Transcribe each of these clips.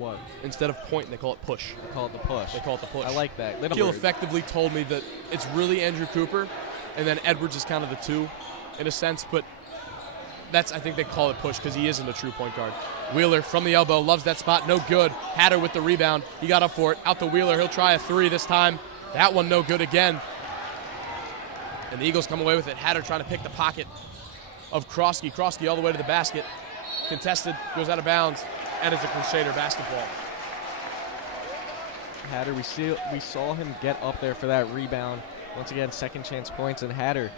What? Instead of point, they call it push. They call it the push. They call it the push. I like that. Keel effectively told me that it's really Andrew Cooper, and then Edwards is kind of the two, in a sense, but I think they call it push because he isn't a true point guard. Wheeler from the elbow, loves that spot, no good. Hatter with the rebound. He got up for it. Out to Wheeler. He'll try a three this time. That one no good again. And the Eagles come away with it. Hatter trying to pick the pocket of Krosky. Krosky all the way to the basket. Contested, goes out of bounds, and it's a Crusader basketball. Hatter, we saw him get up there for that rebound. Once again, second chance points, and Hatter,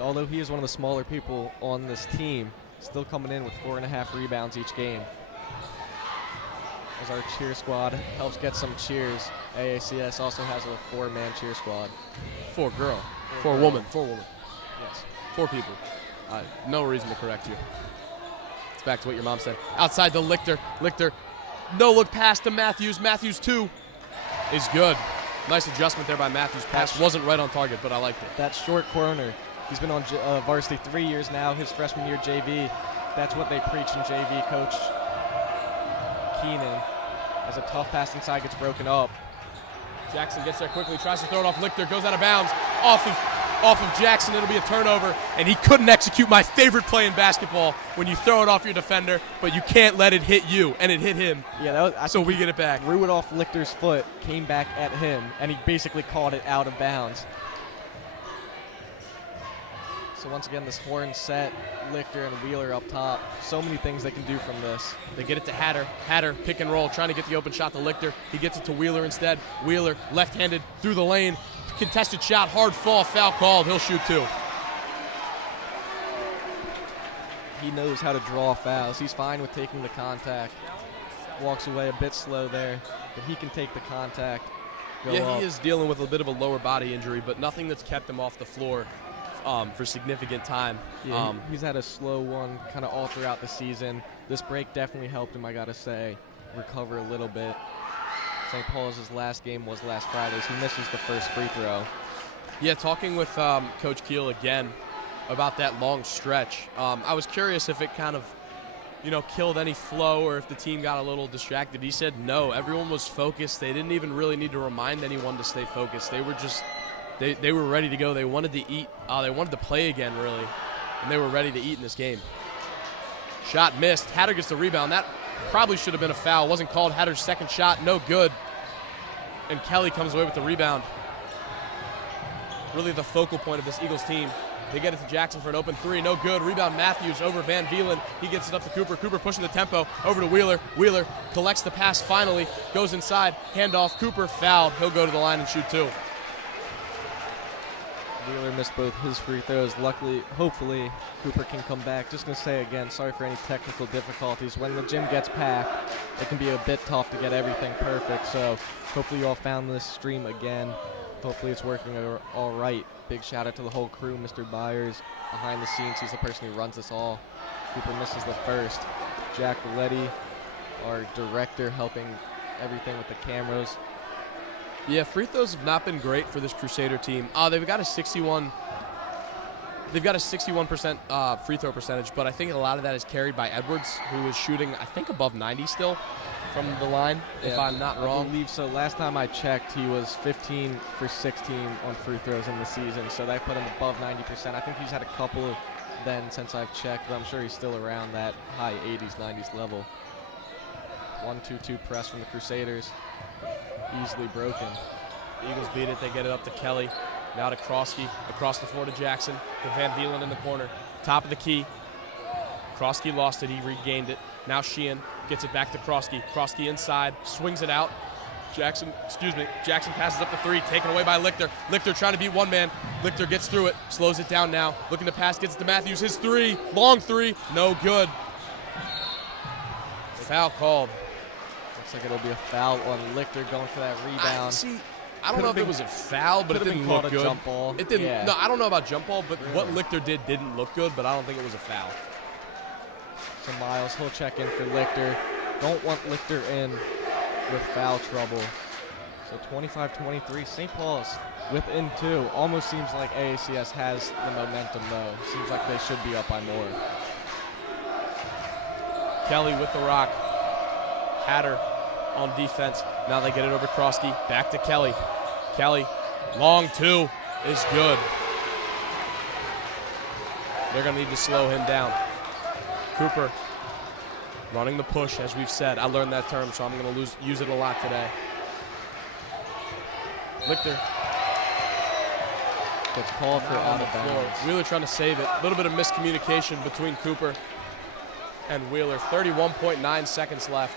although he is one of the smaller people on this team, still coming in with 4.5 rebounds each game. As our cheer squad helps get some cheers, AACS also has a 4-man cheer squad. 4 girl. 4 woman. 4 woman. Yes. 4 people. No reason to correct you. It's back to what your mom said. Outside to Lichter. Lichter, no look pass to Matthews. Matthews 2 is good. Nice adjustment there by Matthews. Pass wasn't right on target, but I liked it. That short corner. He's been on varsity 3 years now, his freshman year JV. That's what they preach in JV, Coach Keenan. As a tough pass inside gets broken up. Jackson gets there quickly, tries to throw it off Lichter, goes out of bounds. Off of Jackson, it'll be a turnover. And he couldn't execute my favorite play in basketball when you throw it off your defender, but you can't let it hit you, and it hit him. Yeah, so we get it back. Threw it off Lichter's foot, came back at him, and he basically caught it out of bounds. So once again, this horn set, Lichter and Wheeler up top. So many things they can do from this. They get it to Hatter. Hatter, pick and roll, trying to get the open shot to Lichter. He gets it to Wheeler instead. Wheeler, left-handed, through the lane. Contested shot, hard fall, foul called. He'll shoot 2. He knows how to draw fouls. He's fine with taking the contact. Walks away a bit slow there, but he can take the contact. He is dealing with a bit of a lower body injury, but nothing that's kept him off the floor for significant time. Yeah, he's had a slow one kind of all throughout the season. This break definitely helped him, I got to say, recover a little bit. St. Paul's last game was last Friday, so he misses the first free throw. Yeah, talking with Coach Keel again about that long stretch, I was curious if it kind of, killed any flow or if the team got a little distracted. He said no, everyone was focused. They didn't even really need to remind anyone to stay focused. They were just They were ready to go. They wanted to eat. They wanted to play again, really. And they were ready to eat in this game. Shot missed. Hatter gets the rebound. That probably should have been a foul. Wasn't called. Hatter's second shot, no good. And Kelly comes away with the rebound. Really the focal point of this Eagles team. They get it to Jackson for an open 3. No good. Rebound Matthews over Van Veelen. He gets it up to Cooper. Cooper pushing the tempo over to Wheeler. Wheeler collects the pass finally. Goes inside. Handoff. Cooper fouled. He'll go to the line and shoot 2. Wheeler missed both his free throws. Luckily, hopefully, Cooper can come back. Just going to say again, sorry for any technical difficulties. When the gym gets packed, it can be a bit tough to get everything perfect. So hopefully you all found this stream again. Hopefully it's working all right. Big shout out to the whole crew. Mr. Byers, behind the scenes, he's the person who runs us all. Cooper misses the first. Jack Valetti, our director, helping everything with the cameras. Yeah, free throws have not been great for this Crusader team. They've got a 61% free throw percentage, but I think a lot of that is carried by Edwards, who is shooting, I think, above 90 still from the line, if I'm not wrong. I believe so. Last time I checked, he was 15 for 16 on free throws in the season, so that put him above 90%. I think he's had a couple then since I've checked, but I'm sure he's still around that high 80s, 90s level. 1-2-2 press from the Crusaders. Easily broken. The Eagles beat it. They get it up to Kelly. Now to Krosky. Across the floor to Jackson. To Van Veelen in the corner. Top of the key. Krosky lost it. He regained it. Now Sheehan gets it back to Krosky. Krosky inside. Swings it out. Jackson passes up the 3. Taken away by Lichter. Lichter trying to beat one man. Lichter gets through it. Slows it down now. Looking to pass. Gets it to Matthews. His 3. Long 3. No good. Foul called. Looks like it'll be a foul on Lichter going for that rebound. I don't know if it was a foul, but it didn't look good. Jump ball. It didn't. Yeah. No, I don't know about jump ball, but really, what Lichter didn't look good, but I don't think it was a foul. So Miles, he'll check in for Lichter. Don't want Lichter in with foul trouble. So 25-23, St. Paul's within 2. Almost seems like AACS has the momentum, though. Seems like they should be up by more. Kelly with the rock. Hatter on defense. Now they get it over Krosky. Back to Kelly. Kelly, long two is good. They're going to need to slow him down. Cooper running the push, as we've said. I learned that term, so I'm going to use it a lot today. Lichter gets called for out of bounds. Wheeler trying to save it. A little bit of miscommunication between Cooper and Wheeler. 31.9 seconds left.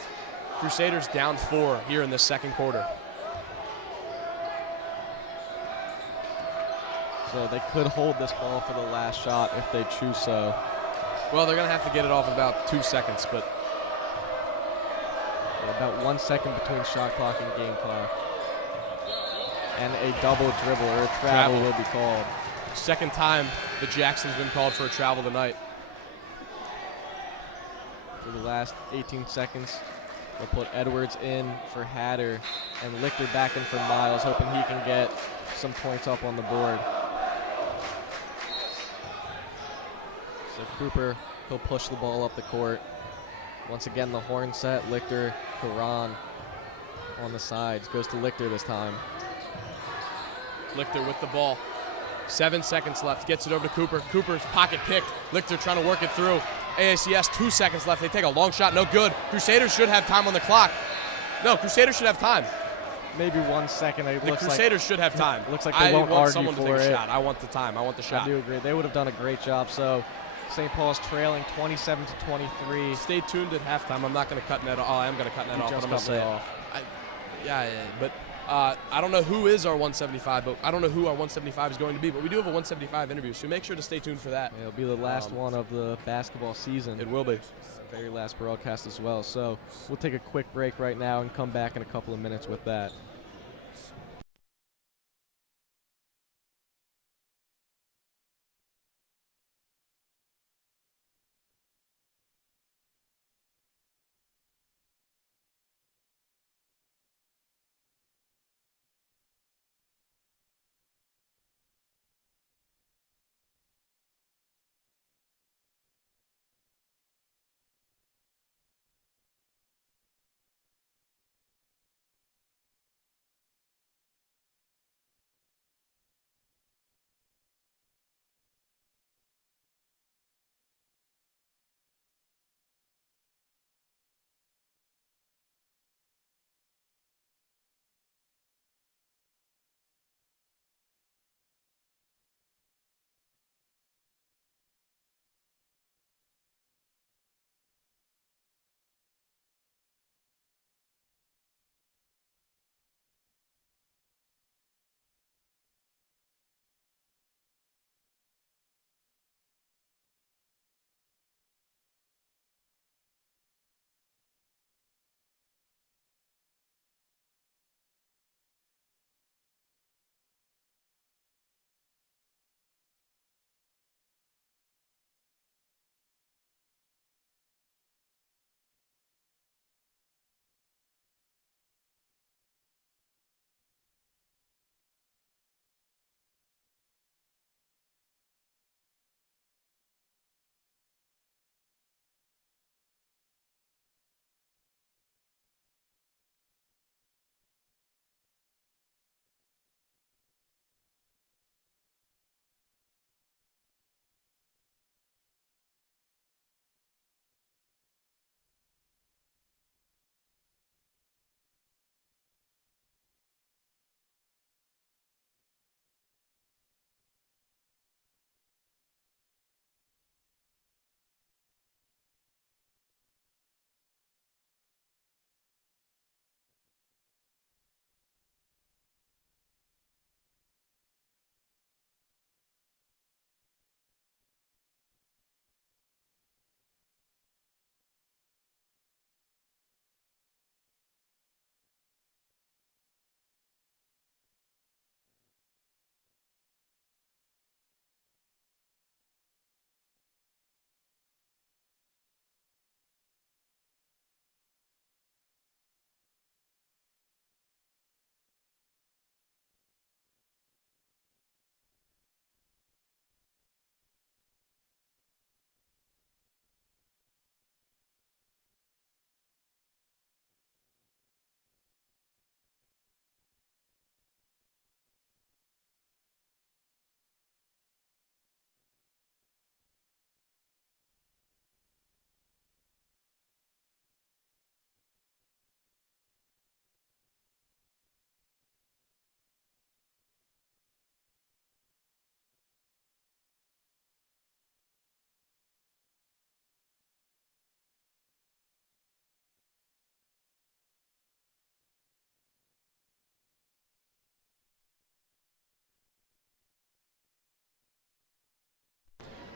Crusaders down 4 here in the second quarter. So they could hold this ball for the last shot if they choose so. Well, they're going to have to get it off in about 2 seconds, but about 1 second between shot clock and game clock. And a double dribble or a travel will be called. Second time that Jackson's been called for a travel tonight. For the last 18 seconds, they'll put Edwards in for Hatter and Lichter back in for Miles, hoping he can get some points up on the board. So Cooper, he'll push the ball up the court. Once again, the horn set, Lichter, Karan on the sides. Goes to Lichter this time. Lichter with the ball. 7 seconds left. Gets it over to Cooper. Cooper's pocket picked. Lichter trying to work it through. AACS 2 seconds left. They take a long shot. No good. Crusaders should have time on the clock. No, Crusaders should have time. Maybe 1 second. The Crusaders should have time. Looks like they won't I want argue someone to for take a it. shot. I want the time. I want the shot. I do agree. They would have done a great job. So St. Paul's trailing 27-23. Stay tuned at halftime. I'm not going to cut net off. Oh, I am going to cut net off, but I'm going to say it. Yeah, but I don't know who is our 175, but I don't know who our 175 is going to be. But we do have a 175 interview, so make sure to stay tuned for that. It'll be the last one of the basketball season. It will be. Very last broadcast as well. So we'll take a quick break right now and come back in a couple of minutes with that.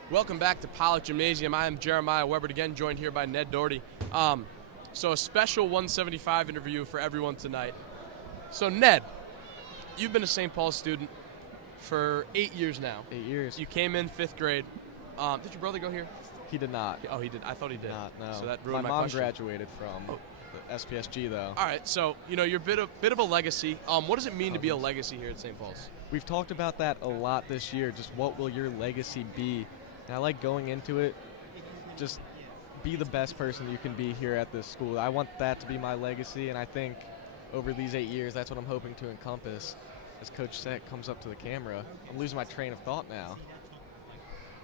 Welcome back to Pollock Gymnasium. I am Jeremiah Weber, again joined here by Ned Doherty. So a special 175 interview for everyone tonight. So Ned, you've been a St. Paul student for 8 years now. 8 years. You came in 5th grade. Did your brother go here? He did not. Oh, he did. I thought he did. Not, no. So that ruined my mom question. graduated from the SPSG, though. All right, so you're a bit of a legacy. What does it mean to be a legacy here at St. Paul's? We've talked about that a lot this year. Just what will your legacy be? And I like going into it, just be the best person you can be here at this school. I want that to be my legacy, and I think over these 8 years, that's what I'm hoping to encompass. As Coach Sett comes up to the camera, I'm losing my train of thought now.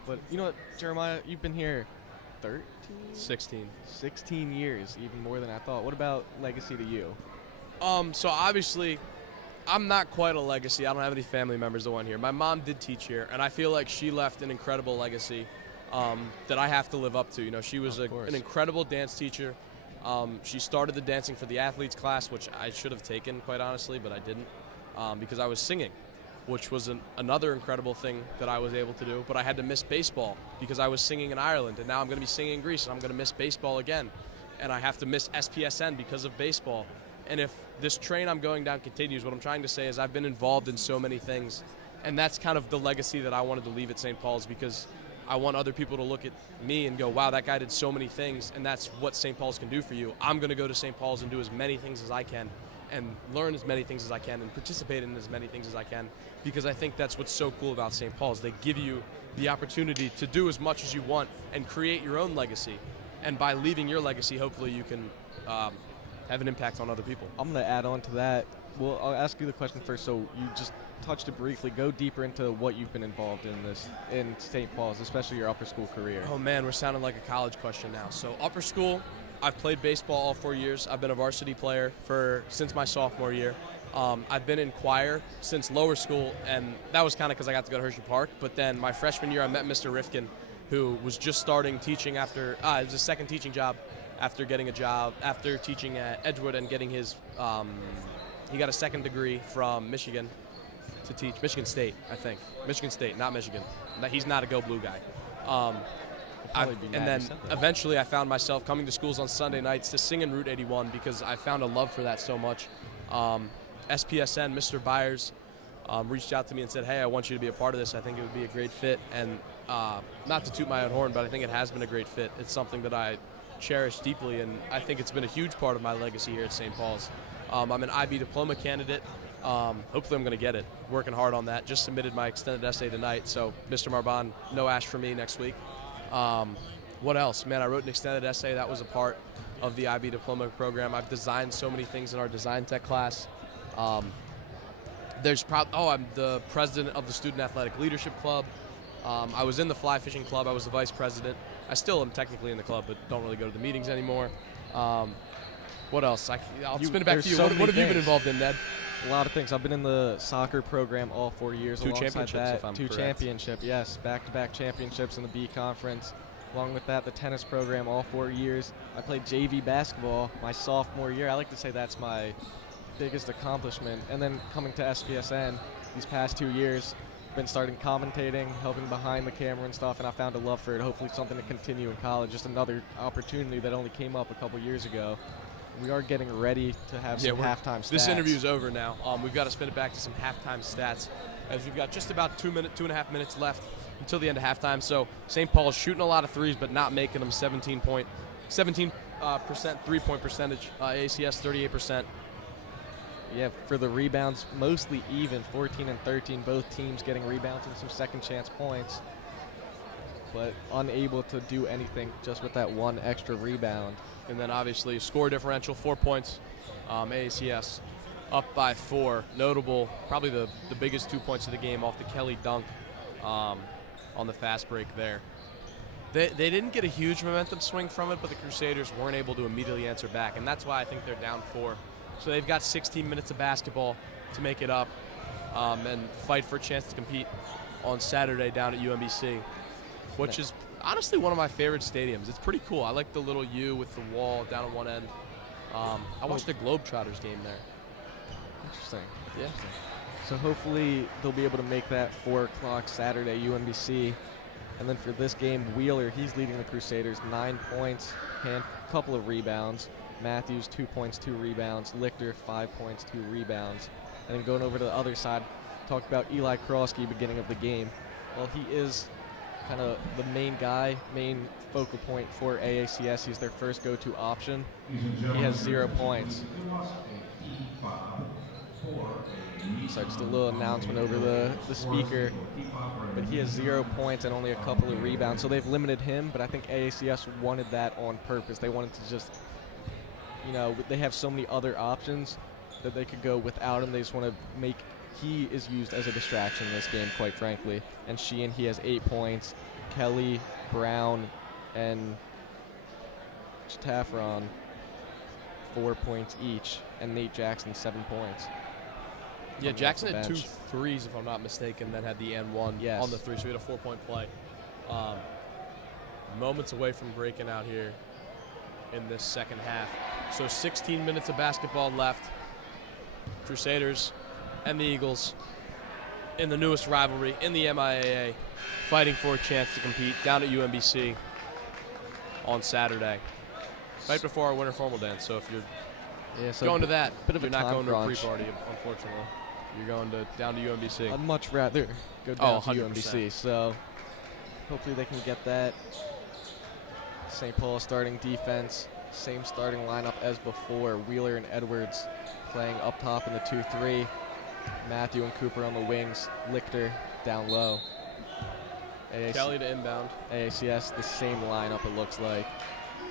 But you know what, Jeremiah, you've been here 13? 16. 16 years, even more than I thought. What about legacy to you? So obviously, I'm not quite a legacy. I don't have any family members that went here. My mom did teach here, and I feel like she left an incredible legacy that I have to live up to. She was an incredible dance teacher. She started the dancing for the athletes class, which I should have taken, quite honestly, but I didn't because I was singing, which was another incredible thing that I was able to do. But I had to miss baseball because I was singing in Ireland, and now I'm going to be singing in Greece, and I'm going to miss baseball again. And I have to miss SPSN because of baseball. And if this train I'm going down continues, what I'm trying to say is I've been involved in so many things, and that's kind of the legacy that I wanted to leave at St. Paul's, because I want other people to look at me and go, wow, that guy did so many things, and that's what St. Paul's can do for you. I'm going to go to St. Paul's and do as many things as I can and learn as many things as I can and participate in as many things as I can, because I think that's what's so cool about St. Paul's. They give you the opportunity to do as much as you want and create your own legacy. And by leaving your legacy, hopefully you can have an impact on other people. I'm going to add on to that. Well, I'll ask you the question first. So you just touched it briefly. Go deeper into what you've been involved in St. Paul's, especially your upper school career. Oh man, we're sounding like a college question now. So upper school, I've played baseball all 4 years. I've been a varsity player since my sophomore year. I've been in choir since lower school, and that was kind of because I got to go to Hershey Park. But then my freshman year, I met Mr. Rifkin, who was just starting teaching after, it was his second teaching job after getting a job, after teaching at Edgewood and getting his, he got a second degree from Michigan to teach, Michigan State, I think. Michigan State, not Michigan. He's not a Go Blue guy. And then eventually I found myself coming to schools on Sunday nights to sing in Route 81 because I found a love for that so much. SPSN, Mr. Byers, reached out to me and said, hey, I want you to be a part of this. I think it would be a great fit. And not to toot my own horn, but I think it has been a great fit. It's something that I cherish deeply, and I think it's been a huge part of my legacy here at St. Paul's. I'm an IB diploma candidate. Hopefully I'm going to get it. Working hard on that. Just submitted my extended essay tonight, so Mr. Marban, no ash for me next week. What else? Man, I wrote an extended essay. That was a part of the IB diploma program. I've designed so many things in our design tech class. I'm the president of the Student Athletic Leadership Club. I was in the fly fishing club. I was the vice president. I still am technically in the club, but don't really go to the meetings anymore. What else? I'll spin it back to you. What have you been involved in, Ned? A lot of things. I've been in the soccer program all 4 years. Two championships, if I'm correct. Two championships, yes. Back-to-back championships in the B Conference. Along with that, the tennis program all 4 years. I played JV basketball my sophomore year. I like to say that's my biggest accomplishment. And then coming to SPSN these past 2 years, been starting commentating, helping behind the camera and stuff, and I found a love for it. Hopefully something to continue in college. Just another opportunity that only came up a couple years ago. We are getting ready to have some halftime stats. This interview's over now. We've got to spin it back to some halftime stats, as we've got just about 2.5 minutes left until the end of halftime. So St. Paul's shooting a lot of threes, but not making them. 17% three-point percentage. AACS 38%. Yeah, for the rebounds, mostly even, 14 and 13. Both teams getting rebounds and some second chance points, but unable to do anything just with that one extra rebound. And then obviously score differential, 4 points. AACS up by 4. Notable, probably the biggest 2 points of the game off the Kelly dunk on the fast break there. They didn't get a huge momentum swing from it, but the Crusaders weren't able to immediately answer back, and that's why I think they're down 4. So they've got 16 minutes of basketball to make it up and fight for a chance to compete on Saturday down at UMBC, which is honestly one of my favorite stadiums. It's pretty cool. I like the little U with the wall down on one end. I watched the Globetrotters game there. Interesting. Yeah. So hopefully they'll be able to make that 4 o'clock Saturday UMBC. And then for this game, Wheeler, he's leading the Crusaders, 9 points, couple of rebounds. Matthews, 2 points, 2 rebounds. Lichter, 5 points, 2 rebounds. And then going over to the other side, talk about Eli Krosky beginning of the game. Well, he is kind of the main guy, main focal point for AACS. He's their first go-to option. He has 0 points. So just a little announcement over the speaker. But he has 0 points and only a couple of rebounds. So they've limited him, but I think AACS wanted that on purpose. They wanted to just, they have so many other options that they could go without him. They just want to make, he is used as a distraction in this game, quite frankly. And Sheehan, he has 8 points. Kelly, Brown, and Taffron, 4 points each. And Nate Jackson, 7 points. Yeah, Jackson had 2 threes, if I'm not mistaken, then had the N1 on the 3, so he had a 4-point play. Moments away from breaking out here in this second half. So 16 minutes of basketball left. Crusaders and the Eagles in the newest rivalry in the MIAA, fighting for a chance to compete down at UMBC on Saturday, right before our winter formal dance. So if you're going to that, you're not going to a pre-party, unfortunately. You're going down to UMBC. I'd much rather go down to UMBC, so hopefully they can get that. St. Paul starting defense, same starting lineup as before. Wheeler and Edwards playing up top in the 2-3. Matthew and Cooper on the wings. Lichter down low. Kelly to inbound. AACS, the same lineup it looks like.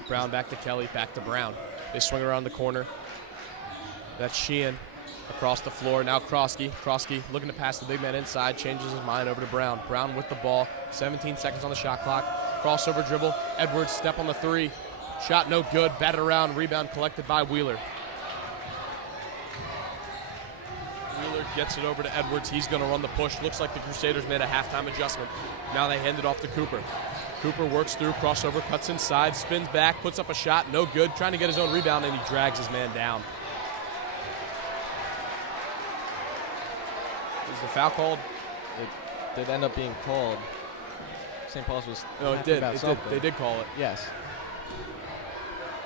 Brown back to Kelly, back to Brown. They swing around the corner. That's Sheehan across the floor. Now Krosky. Krosky looking to pass the big man inside, changes his mind over to Brown. Brown with the ball, 17 seconds on the shot clock. Crossover dribble. Edwards step on the 3. Shot no good, batted around, rebound collected by Wheeler. Wheeler gets it over to Edwards. He's going to run the push. Looks like the Crusaders made a halftime adjustment. Now they hand it off to Cooper. Cooper works through, crossover, cuts inside, spins back, puts up a shot, no good, trying to get his own rebound, and he drags his man down. Is the foul called? It did end up being called. St. Paul's was no, it did. They did call it. Yes.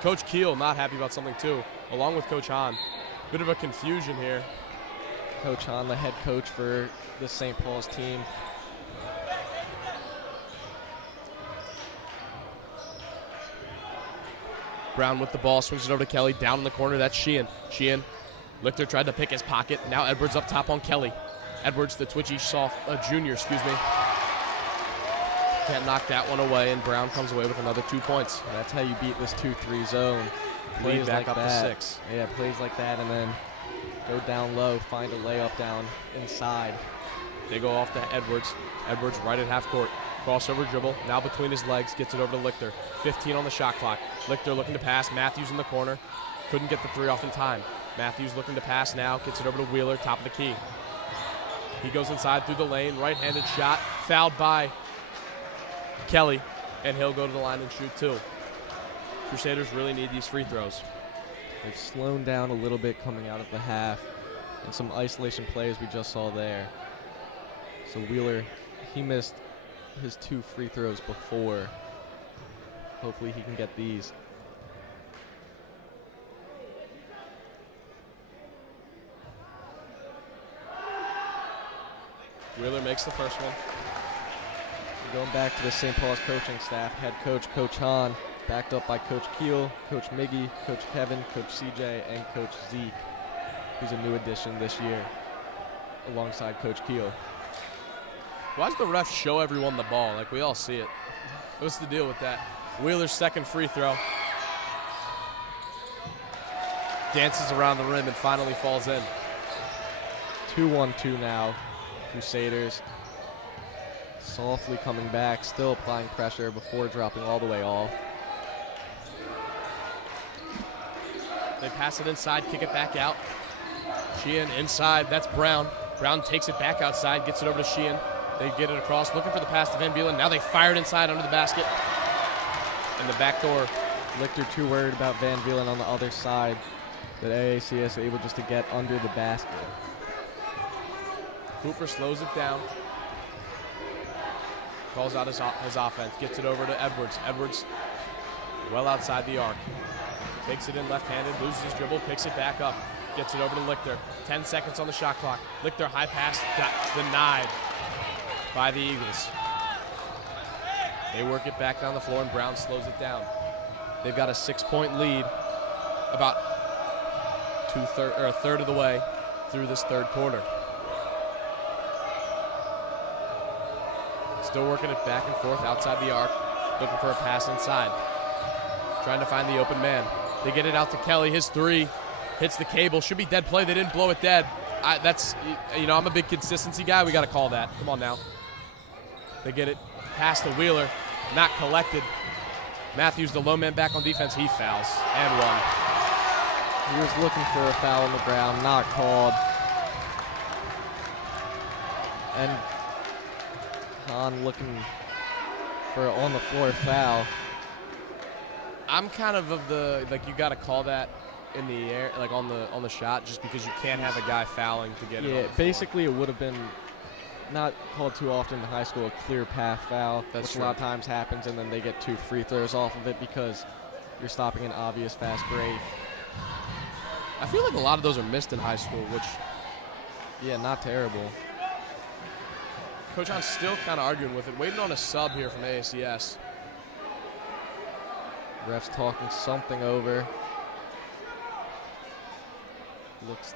Coach Keel not happy about something too, along with Coach Hahn. Bit of a confusion here. Coach Hahn, the head coach for the St. Paul's team. Brown with the ball, swings it over to Kelly, down in the corner, that's Sheehan. Sheehan, Lichter tried to pick his pocket, now Edwards up top on Kelly. Edwards, the twitchy junior, can't knock that one away, and Brown comes away with another 2 points. That's how you beat this 2-3 zone. Plays back like up that. to 6. Yeah, plays like that, and then go down low, find a layup down inside. They go off to Edwards. Edwards right at half court. Crossover dribble, now between his legs, gets it over to Lichter. 15 on the shot clock. Lichter looking to pass. Matthews in the corner. Couldn't get the 3 off in time. Matthews looking to pass now. Gets it over to Wheeler, top of the key. He goes inside through the lane. Right-handed shot. Fouled by Kelly. And he'll go to the line and shoot 2. Crusaders really need these free throws. They've slowed down a little bit coming out of the half. And some isolation plays we just saw there. So Wheeler, he missed his 2 free throws before. Hopefully he can get these. Wheeler makes the first one. Going back to the St. Paul's coaching staff, head coach, Coach Hahn, backed up by Coach Keel, Coach Miggy, Coach Kevin, Coach CJ, and Coach Zeke, who's a new addition this year, alongside Coach Keel. Why does the ref show everyone the ball? Like, we all see it. What's the deal with that? Wheeler's second free throw. Dances around the rim and finally falls in. 2-1-2 now, Crusaders. Softly coming back, still applying pressure before dropping all the way off. They pass it inside, kick it back out. Sheehan inside, that's Brown. Brown takes it back outside, gets it over to Sheehan. They get it across, looking for the pass to Van Beulen. Now they fire it inside under the basket. And the back door. Lichter too worried about Van Beulen on the other side, but AACS able just to get under the basket. Cooper slows it down. calls out his offense, gets it over to Edwards. Edwards well outside the arc. Takes it in left-handed, loses his dribble, picks it back up. Gets it over to Lichter. 10 seconds on the shot clock. Lichter high pass, got denied by the Eagles. They work it back down the floor and Brown slows it down. They've got a 6-point lead about a third of the way through this third quarter. Still working it back and forth outside the arc, looking for a pass inside. Trying to find the open man. They get it out to Kelly. His three hits the cable. Should be dead play. They didn't blow it dead. I'm a big consistency guy. We got to call that. Come on now. They get it past the Wheeler. Not collected. Matthews, the low man back on defense. He fouls. And one. He was looking for a foul on the ground. Not called. And Hahn looking for an on-the-floor foul. I'm kind of the, you got to call that in the air, like on the shot, just because you can't have a guy fouling to get it on the floor. Basically it would have been not called too often in high school, a clear path foul, which a lot of times happens, and then they get 2 free throws off of it because you're stopping an obvious fast break. I feel like a lot of those are missed in high school, which... Yeah, not terrible. Coach Hahn's still kind of arguing with it, waiting on a sub here from AACS. Ref's talking something over. Looks...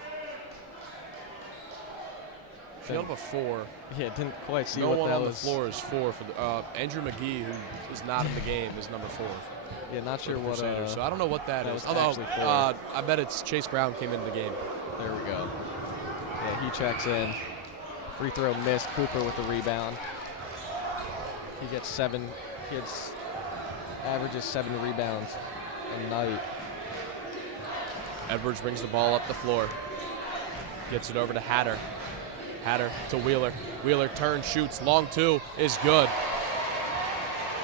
Field before. Yeah, didn't quite see no what one that on was. The floor is 4 for the, Andrew McGee, who is not in the game, is number 4. Yeah, not sure what. So I don't know what that is. Although I bet it's Chase Brown came into the game. There we go. Yeah, he checks in. Free throw missed. Cooper with the rebound. He gets 7. He averages 7 rebounds a night. Edwards brings the ball up the floor. Gets it over to Hatter. Hatter to Wheeler. Wheeler turns, shoots. Long 2 is good.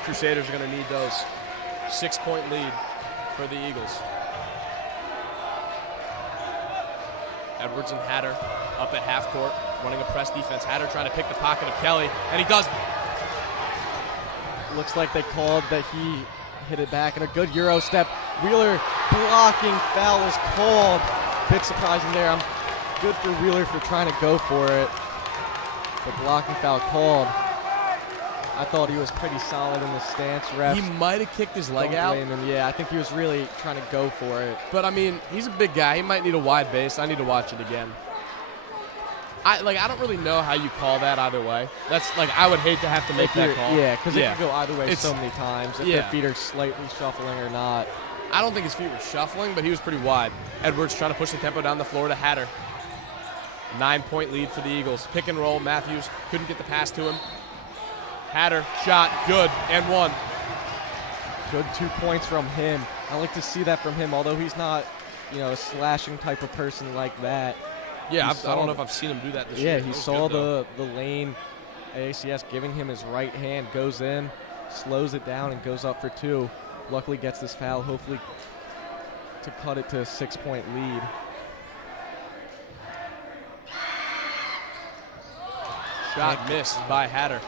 Crusaders are going to need those. 6-point lead for the Eagles. Edwards and Hatter up at half court, running a press defense. Hatter trying to pick the pocket of Kelly, and he does. Looks like they called that he hit it back, and a good Euro step. Wheeler blocking foul is called. Bit surprising there. I'm good for Wheeler for trying to go for it. The blocking foul called. I thought he was pretty solid in the stance, ref. He might have kicked his leg out. Yeah, I think he was really trying to go for it. But, I mean, he's a big guy. He might need a wide base. I need to watch it again. I don't really know how you call that either way. That's, I would hate to have to make that call. Yeah, because it can go either way so many times. If their feet are slightly shuffling or not. I don't think his feet were shuffling, but he was pretty wide. Edwards trying to push the tempo down the floor to Hatter. 9-point lead for the Eagles. Pick and roll. Matthews couldn't get the pass to him. Hatter, shot, good, and 1. Good 2 points from him. I like to see that from him, although he's not, a slashing type of person like that. Yeah, I don't know if I've seen him do that this year. Yeah, he saw the lane. AACS giving him his right hand, goes in, slows it down, and goes up for 2. Luckily gets this foul, hopefully to cut it to a 6-point lead. Shot missed by Hatter.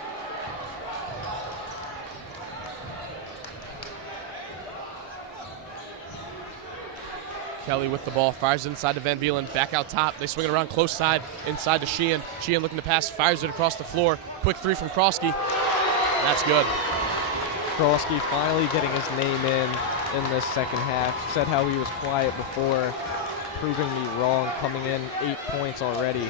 Kelly with the ball, fires it inside to Van Beelen, back out top. They swing it around close side, inside to Sheehan. Sheehan looking to pass, fires it across the floor. Quick 3 from Krosky. That's good. Krosky finally getting his name in this second half. Said how he was quiet before, proving me wrong, coming in 8 points already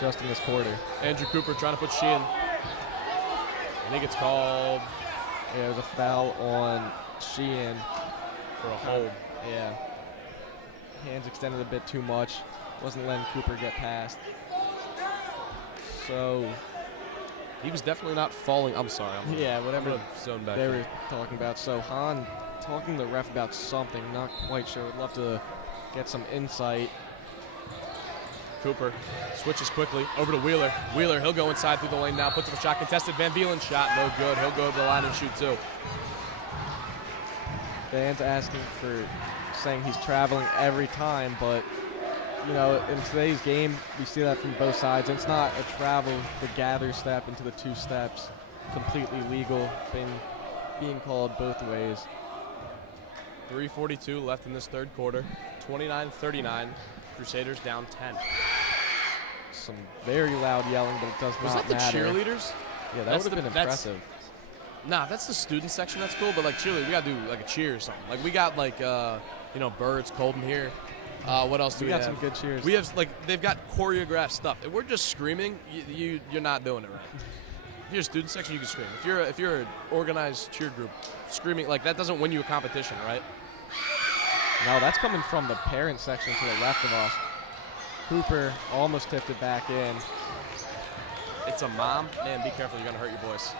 just in this quarter. Andrew Cooper trying to put Sheehan. I think it's called. Yeah, it was a foul on Sheehan. For a hold. Yeah. Hands extended a bit too much. Wasn't letting Cooper get past. So. He was definitely not falling. I'm sorry. Whatever zone back they were talking about. So Hahn talking to the ref about something. Not quite sure. Would love to get some insight. Cooper switches quickly over to Wheeler. Wheeler, he'll go inside through the lane now. Puts up a shot contested. Van Beelen shot. No good. He'll go to the line and shoot 2. Fans asking for saying he's traveling every time, but in today's game we see that from both sides. It's not a travel, the gather step into the 2 steps. completely legal, being called both ways. 3:42 left in this third quarter. 29-39. Crusaders down 10. Some very loud yelling, but it does Was not that the matter. cheerleaders? Yeah, that would have been impressive. Nah, that's the student section. That's cool, but like cheerleaders, we gotta do like a cheer or something. Like we got like Birds, Colton here. What else do we have? We got some good cheers. We have they've got choreographed stuff. If we're just screaming, you're not doing it right. If you're a student section, you can scream. If you're an organized cheer group, screaming like that doesn't win you a competition, right? No, that's coming from the parent section to the left of us. Cooper almost tipped it back in. It's a mom. Man, be careful. You're going to hurt your voice.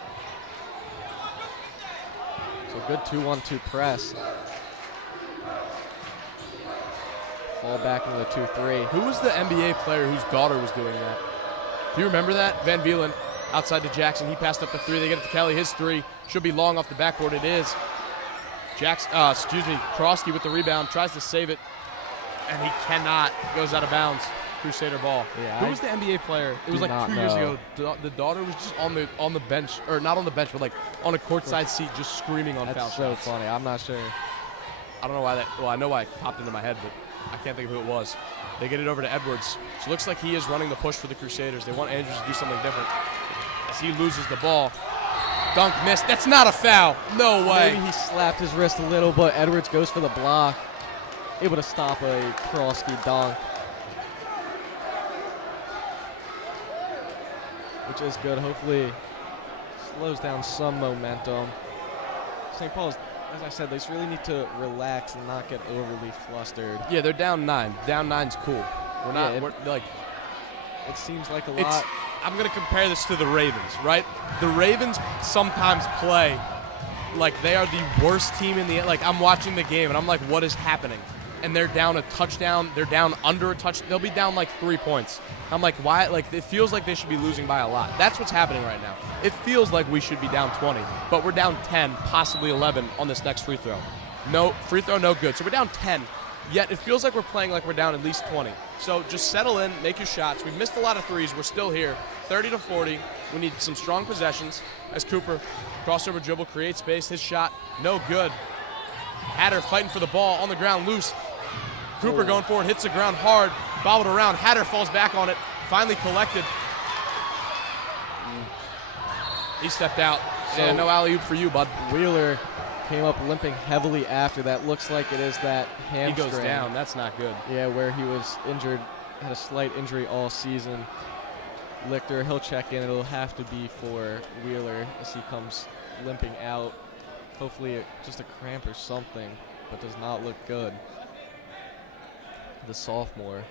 So good 2-1-2 press. Fall back into the 2-3. Who was the NBA player whose daughter was doing that? Do you remember that? Van Vielen outside to Jackson. He passed up the 3. They get it to Kelly. His 3 should be long off the backboard. It is. Krosky with the rebound. Tries to save it. And he cannot. Goes out of bounds. Crusader ball. Yeah, who was the NBA player? It was like 2 years ago. The daughter was just on the bench, or not on the bench, but like on a courtside seat, just screaming on foul That's shots. so funny. I'm not sure. I don't know why that. Well, I know why it popped into my head, but I can't think of who it was. They get it over to Edwards. So it looks like he is running the push for the Crusaders. They want Andrews to do something different. As he loses the ball. Dunk missed. That's not a foul. No way. Maybe he slapped his wrist a little, but Edwards goes for the block. Able to stop a Krosky dunk. Which is good. Hopefully slows down some momentum. St. Paul's, as I said, they just really need to relax and not get overly flustered. Yeah, they're down 9. Down 9's cool. We're not. Yeah, it seems like a lot. I'm going to compare this to the Ravens, right? The Ravens sometimes play like they are the worst team in the – like I'm watching the game and I'm like, what is happening? And they're down a touchdown. They're down under a touchdown. They'll be down like 3 points. I'm like, why? Like it feels like they should be losing by a lot. That's what's happening right now. It feels like we should be down 20, but we're down 10, possibly 11 on this next free throw. No free throw, no good. So we're down 10, yet it feels like we're playing like we're down at least 20. So just settle in, make your shots. We've missed a lot of threes. We're still here, 30-40. We need some strong possessions. As Cooper, crossover dribble, creates space. His shot, no good. Hatter fighting for the ball on the ground, loose. Cooper going forward, hits the ground hard, bobbled around. Hatter falls back on it, finally collected. He stepped out. So no alley-oop for you, bud. Wheeler came up limping heavily after that. Looks like it is that hamstring. He goes down. That's not good. Yeah, where he was injured, had a slight injury all season. Lichter, he'll check in. It'll have to be for Wheeler as he comes limping out. Hopefully just a cramp or something, but does not look good. The sophomore.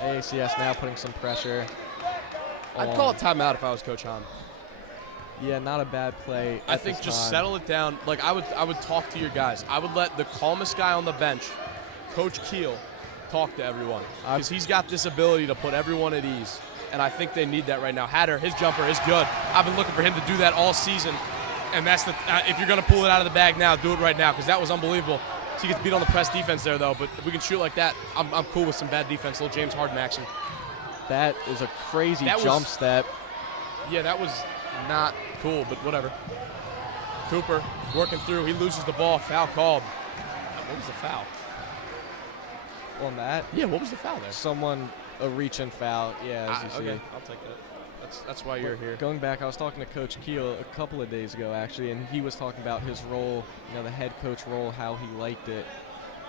AACS now putting some pressure. I'd call it timeout if I was Coach Hahn. Yeah, not a bad play. I think just settle it down. Like I would talk to your guys. I would let the calmest guy on the bench, Coach Keel, talk to everyone because he's got this ability to put everyone at ease, and I think they need that right now. Hatter, his jumper is good. I've been looking for him to do that all season, and that's the. If you're gonna pull it out of the bag now, do it right now because that was unbelievable. So he gets beat on the press defense there though, but if we can shoot like that, I'm cool with some bad defense. Little James Harden action. That is a crazy jump step. Yeah, that was not cool, but whatever. Cooper working through. He loses the ball. Foul called. What was the foul? On that? Yeah, what was the foul there? A reach-in foul. Yeah, as you see. Okay, I'll take that. That's why you're here. Going back, I was talking to Coach Keel a couple of days ago, actually, and he was talking about his role, the head coach role, how he liked it.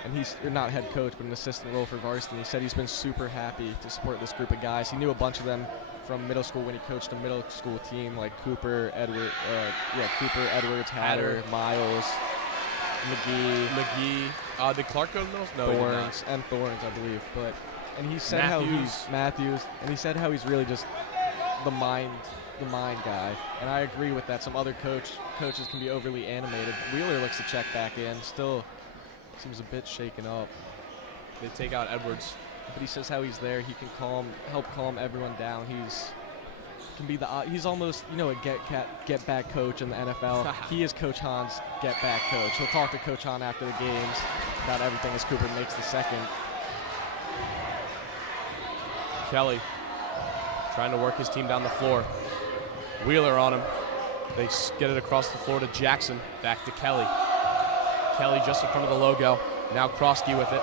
And he's not head coach, but an assistant role for Varsity. He said he's been super happy to support this group of guys. He knew a bunch of them from middle school when he coached a middle school team like Cooper, Edwards, Hatter, Miles, McGee. Did Clark go to middle school? No, Thorns, and Thorns, I believe. And he said Matthews, and he said how he's really just the mind guy. And I agree with that. Some other coaches can be overly animated. Wheeler looks to check back in. Still seems a bit shaken up. They take out Edwards. But he says how he's there. He can help calm everyone down. He's almost a get back coach in the NFL. He is Coach Hahn's get back coach. He'll talk to Coach Hahn after the games about everything as Cooper makes the second. Kelly trying to work his team down the floor. Wheeler on him. They get it across the floor to Jackson. Back to Kelly. Kelly just in front of the logo. Now Krosky with it.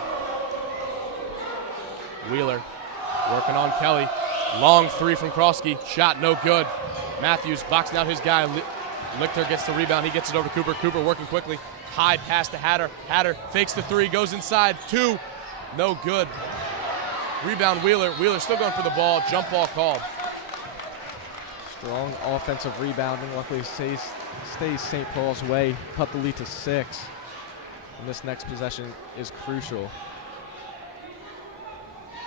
Wheeler working on Kelly. Long three from Krosky. Shot no good. Matthews boxing out his guy. Lichter gets the rebound. He gets it over to Cooper. Cooper working quickly. High pass to Hatter. Hatter fakes the three. Goes inside. Two. No good. Rebound Wheeler. Wheeler still going for the ball. Jump ball called. Strong offensive rebounding. Luckily stays St. Paul's way. Cut the lead to 6. And this next possession is crucial.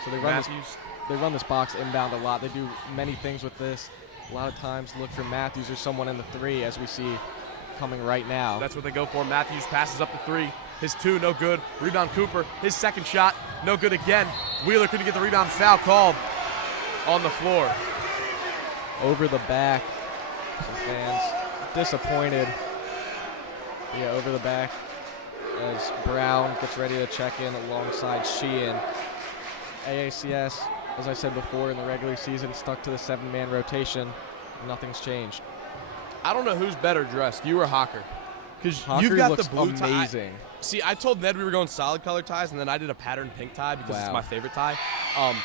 So they run this box inbound a lot. They do many things with this. A lot of times look for Matthews or someone in the 3, as we see coming right now. That's what they go for. Matthews passes up the 3. His 2, no good. Rebound Cooper. His second shot, no good again. Wheeler couldn't get the rebound. Foul called on the floor. Over the back. Some fans disappointed. Yeah, over the back as Brown gets ready to check in alongside Sheehan. AACS, as I said before, in the regular season, stuck to the 7-man rotation. Nothing's changed. I don't know who's better dressed, you or Hocker. Because Hocker you've got looks the blue amazing. tie. See, I told Ned we were going solid color ties, and then I did a patterned pink tie because it's my favorite tie.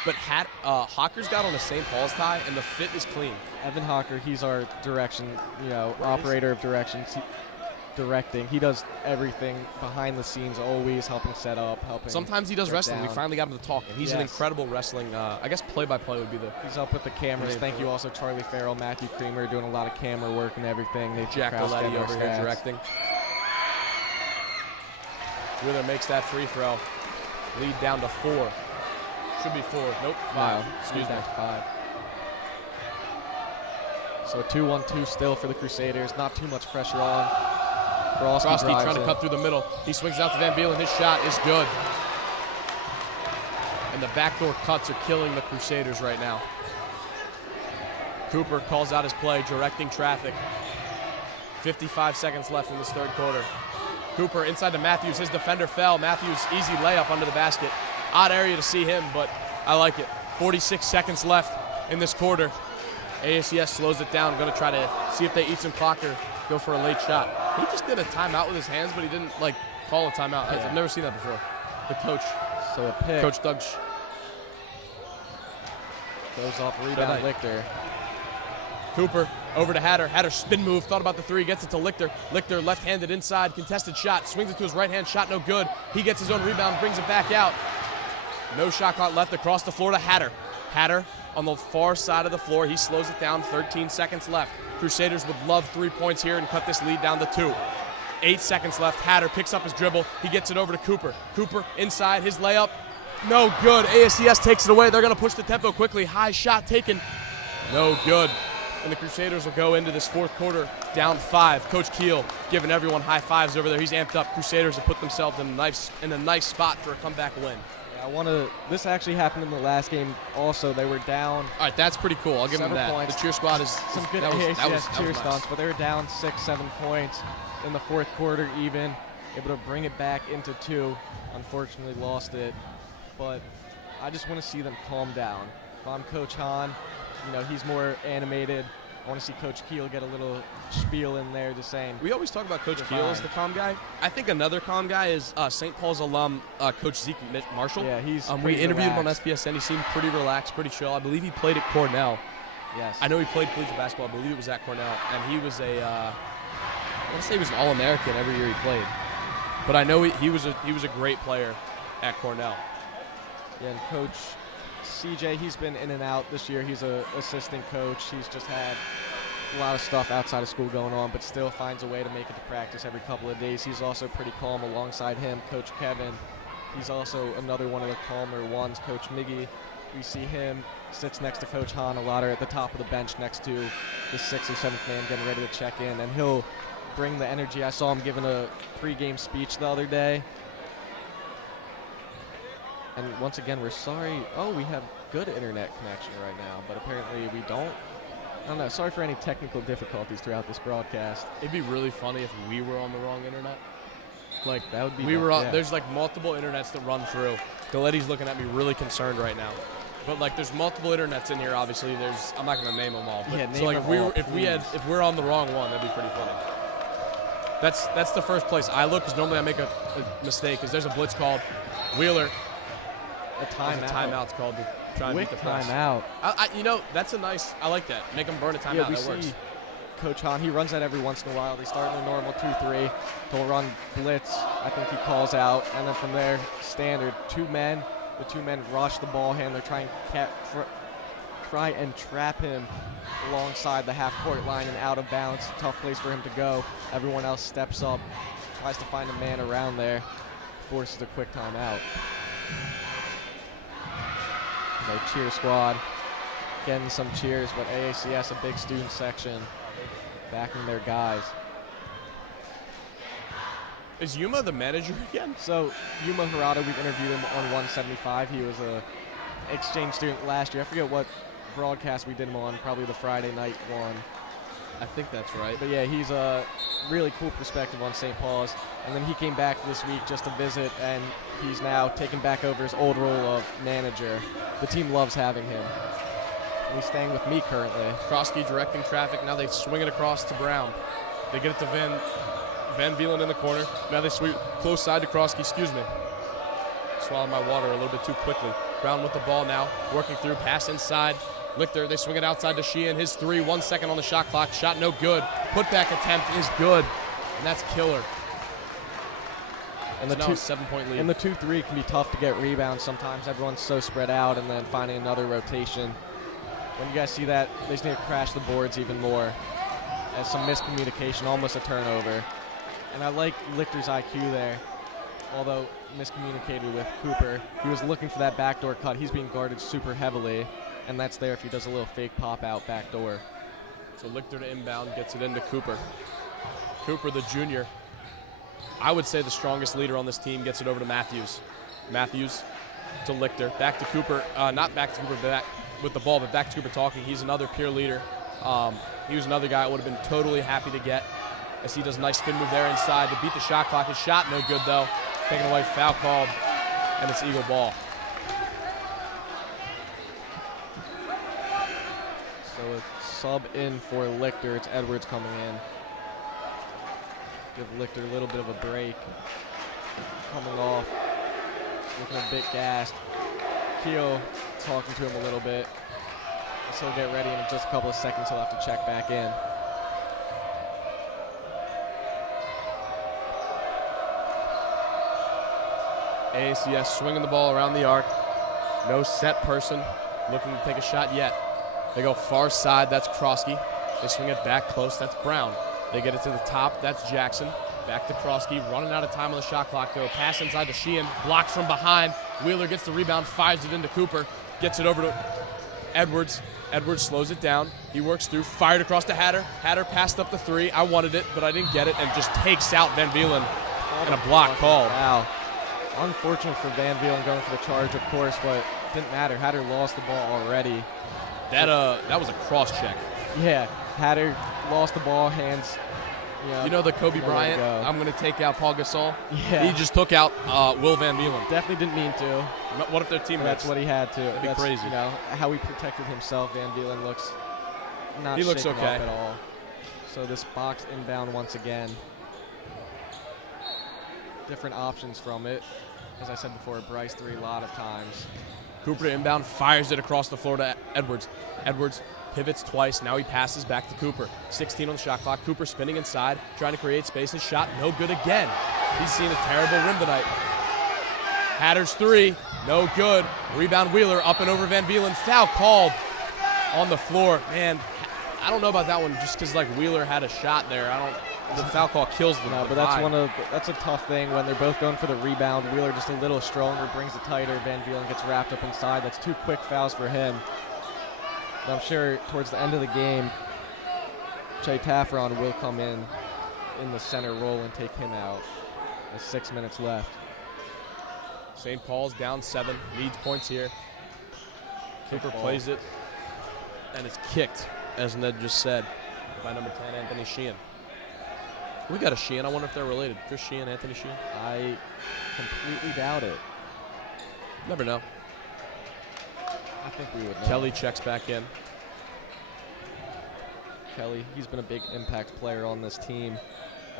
But Hocker's got on a St. Paul's tie, and the fit is clean. Evan Hocker, he's our direction, operator of directions. Directing. He does everything behind the scenes, always helping set up, helping. Sometimes he does wrestling. down. We finally got him to talk, and he's an incredible wrestling. I guess play-by-play would be the. He's up with the cameras. Thank you also Charlie Farrell, Matthew Creamer, doing a lot of camera work and everything. Jack Coletti over here directing. Wheeler makes that free throw. Lead down to 4. Should be 4. Nope. 5. Excuse me. 5. So a 2-1-2 still for the Crusaders. Not too much pressure on. Krosky trying to cut through the middle. He swings out to Van Beelen. His shot is good. And the backdoor cuts are killing the Crusaders right now. Cooper calls out his play, directing traffic. 55 seconds left in this third quarter. Cooper inside to Matthews. His defender fell. Matthews, easy layup under the basket. Odd area to see him, but I like it. 46 seconds left in this quarter. AACS slows it down. Going to try to see if they eat some clock or go for a late shot. He just did a timeout with his hands, but he didn't call a timeout. I've never seen that before. The coach. So a pick. Coach Doug goes up, rebound Lichter. Cooper over to Hatter. Hatter spin move, thought about the 3, gets it to Lichter. Lichter left-handed inside, contested shot, swings it to his right hand, shot no good. He gets his own rebound, brings it back out. No shot clock left, across the floor to Hatter. Hatter on the far side of the floor. He slows it down, 13 seconds left. Crusaders would love 3 points here and cut this lead down to 2. 8 seconds left. Hatter picks up his dribble. He gets it over to Cooper. Cooper inside, his layup. No good. AACS takes it away. They're going to push the tempo quickly. High shot taken. No good. And the Crusaders will go into this fourth quarter down 5. Coach Keel giving everyone high fives over there. He's amped up. Crusaders have put themselves in a nice spot for a comeback win. This actually happened in the last game also. They were down. All right, that's pretty cool. I'll give them that. Points. The cheer squad is some good AACS cheer stunts, but they were down 6-7 points in the fourth quarter even. Able to bring it back into 2. Unfortunately lost it. But I just want to see them calm down. If I'm Coach Hahn, he's more animated. I want to see Coach Keel get a little spiel in there just saying. We always talk about Coach Keel as the calm guy. I think another calm guy is St. Paul's alum, Coach Zeke Marshall. Yeah, he's we interviewed him on SPSN. He seemed pretty relaxed, pretty chill. I believe he played at Cornell. Yes. I know he played collegiate basketball. I believe it was at Cornell. And he was I want to say he was an All-American every year he played. But I know he was a great player at Cornell. Yeah, and Coach CJ, he's been in and out this year. He's an assistant coach. He's just had a lot of stuff outside of school going on, but still finds a way to make it to practice every couple of days. He's also pretty calm alongside him. Coach Kevin, he's also another one of the calmer ones. Coach Miggy, we see him, sits next to Coach Hahn a lot, or at the top of the bench next to the 6th or 7th man getting ready to check in, and he'll bring the energy. I saw him giving a pregame speech the other day. And once again, we're sorry. Oh, we have good internet connection right now, but apparently we don't. I don't know. Sorry for any technical difficulties throughout this broadcast. It'd be really funny if we were on the wrong internet. That would be. We were on. Yeah. There's multiple internets that run through. Galetti's looking at me really concerned right now. But like, there's multiple internets in here. Obviously, I'm not gonna name them all. But, Yeah, so like, name them all, if we're on the wrong one, that'd be pretty funny. That's the first place I look, because normally I make a mistake, because there's a blitz called. Wheeler. A timeout. A timeout's called to try and beat the press. Timeout. You know, that's I like that. Make them burn a timeout. Yeah, we that works. see Coach Hahn, he runs that every once in a while. They start in the normal 2-3. He'll run blitz. I think he calls out. And then from there, standard, two men. The two men rush the ball handler, try and trap him alongside the half-court line and out of bounds. Tough place for him to go. Everyone else steps up, tries to find a man around there, forces a quick timeout. The cheer squad getting some cheers, but AACS, a big student section, backing their guys. Is Yuma the manager again? So Yuma Harada, we've interviewed him on 175. He was a exchange student last year. I forget what broadcast we did him on, probably the Friday night one. I think that's right. But yeah, he's a really cool perspective on St. Paul's. And then he came back this week just to visit, and he's now taken back over his old role of manager. The team loves having him. And he's staying with me currently. Krosky directing traffic. Now they swing it across to Brown. They get it to Van Vielen in the corner. Now they sweep close side to Krosky. Excuse me. Swallowed my water a little bit too quickly. Brown with the ball now. Working through. Pass inside. Lichter, they swing it outside to Sheehan. His three, 1 second on the shot clock. Shot no good. Putback attempt is good. And that's killer. And the now a 7-point lead. And the 2-3 can be tough to get rebounds sometimes. Everyone's so spread out, and then finding another rotation. When you guys see that, they just need to crash the boards even more. As some miscommunication, almost a turnover. And I like Lichter's IQ there, although miscommunicated with Cooper. He was looking for that backdoor cut. He's being guarded super heavily, and that's there if he does a little fake pop-out backdoor. So Lichter to inbound, gets it into Cooper. Cooper, the junior, I would say the strongest leader on this team, gets it over to Matthews. Matthews to Lichter. Back to Cooper. Not back to Cooper, back with the ball, but back to Cooper talking. He's another peer leader. He was another guy I would have been totally happy to get, as he does a nice spin move there inside to beat the shot clock. His shot no good, though. Taken away, foul called, and it's Eagle ball. So a sub in for Lichter. It's Edwards coming in. Give Lichter a little bit of a break. Coming off. Looking a bit gassed. Keel talking to him a little bit. So he'll get ready, and in just a couple of seconds he'll have to check back in. AACS swinging the ball around the arc. No set person looking to take a shot yet. They go far side, that's Krosky. They swing it back close, that's Brown. They get it to the top, that's Jackson. Back to Krosky, running out of time on the shot clock though. Pass inside to Sheehan, blocked from behind. Wheeler gets the rebound, fires it into Cooper. Gets it over to Edwards. Edwards slows it down. He works through, fired across to Hatter. Hatter passed up the three. I wanted it, but I didn't get it, and just takes out Van Vielen. And a block called. Wow. Unfortunate for Van Vielen going for the charge, of course, but it didn't matter. Hatter lost the ball already. That was a cross check. Yeah, Hatter lost the ball, hands. You know the Kobe Bryant, I'm going to take out Paul Gasol? Yeah. He just took out Will Van Vielen. Definitely didn't mean to. What if their teammates? That's what he had to. That'd be crazy. You know, how he protected himself, Van Vielen looks not He looks shaken okay up at all. So this box inbound once again. Different options from it. As I said before, Bryce three a lot of times. Cooper to inbound, fires it across the floor to Edwards. Edwards pivots twice. Now he passes back to Cooper. 16 on the shot clock. Cooper spinning inside, trying to create space. His shot no good again. He's seen a terrible rim tonight. Hatter's three, no good. Rebound Wheeler up and over Van Vielen. Foul called on the floor. Man, I don't know about that one just because like Wheeler had a shot there. The foul call kills them. No, but that's a tough thing when they're both going for the rebound. Wheeler just a little stronger, brings it tighter. Van Vielen gets wrapped up inside. That's two quick fouls for him. But I'm sure towards the end of the game, Che Taffron will come in the center role and take him out. With 6 minutes left. St. Paul's down 7, needs points here. Cooper plays it, and it's kicked, as Ned just said, by number 10, Anthony Sheehan. We got a Sheehan. I wonder if they're related. Chris Sheehan, Anthony Sheehan? I completely doubt it. Never know. I think we would know. Kelly checks back in. Kelly, he's been a big impact player on this team.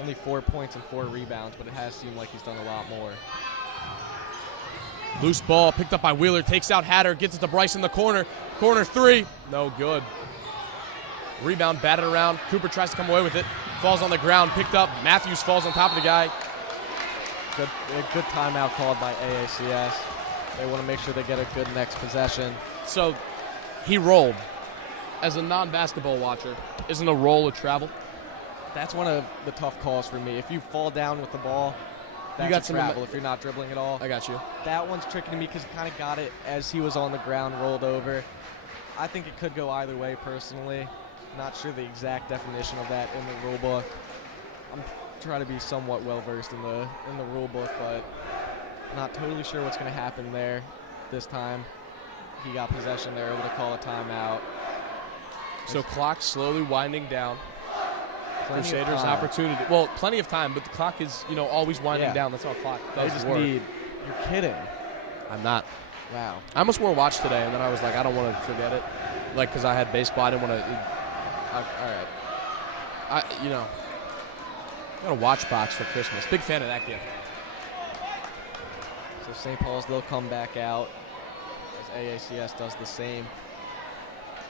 Only 4 points and 4 rebounds, but it has seemed like he's done a lot more. Loose ball picked up by Wheeler, takes out Hatter, gets it to Bryce in the corner. Corner three, no good. Rebound batted around. Cooper tries to come away with it. Falls on the ground, picked up. Matthews falls on top of the guy. A good timeout called by AACS. They want to make sure they get a good next possession. So he rolled. As a non-basketball watcher, isn't a roll a travel? That's one of the tough calls for me. If you fall down with the ball, that's a travel if you're not dribbling at all. I got you. That one's tricky to me because he kind of got it as he was on the ground, rolled over. I think it could go either way personally. Not sure the exact definition of that in the rule book. I'm trying to be somewhat well versed in the rule book, but not totally sure what's going to happen there this time. He got possession there, able to call a timeout. So clock slowly winding down. Crusaders opportunity. Well, plenty of time, but the clock is, always winding down. That's how clock does They just work. need. You're kidding. I'm not. Wow. I almost wore a watch today, and then I was like, I don't want to forget it. Like, because I had baseball, I didn't want to. All right. Got a watch box for Christmas. Big fan of that gift. So St. Paul's, they'll come back out as AACS does the same.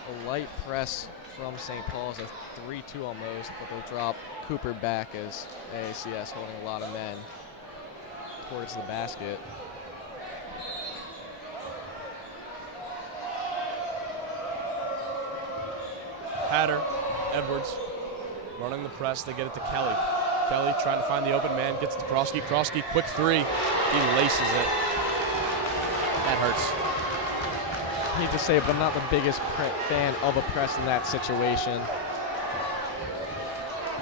A light press from St. Paul's, a 3-2 almost, but they'll drop Cooper back as AACS holding a lot of men towards the basket. Hatter, Edwards, running the press. They get it to Kelly. Kelly trying to find the open man, gets it to Krosky. Krosky, quick three. He laces it. That hurts. I hate to say it, but I'm not the biggest fan of a press in that situation.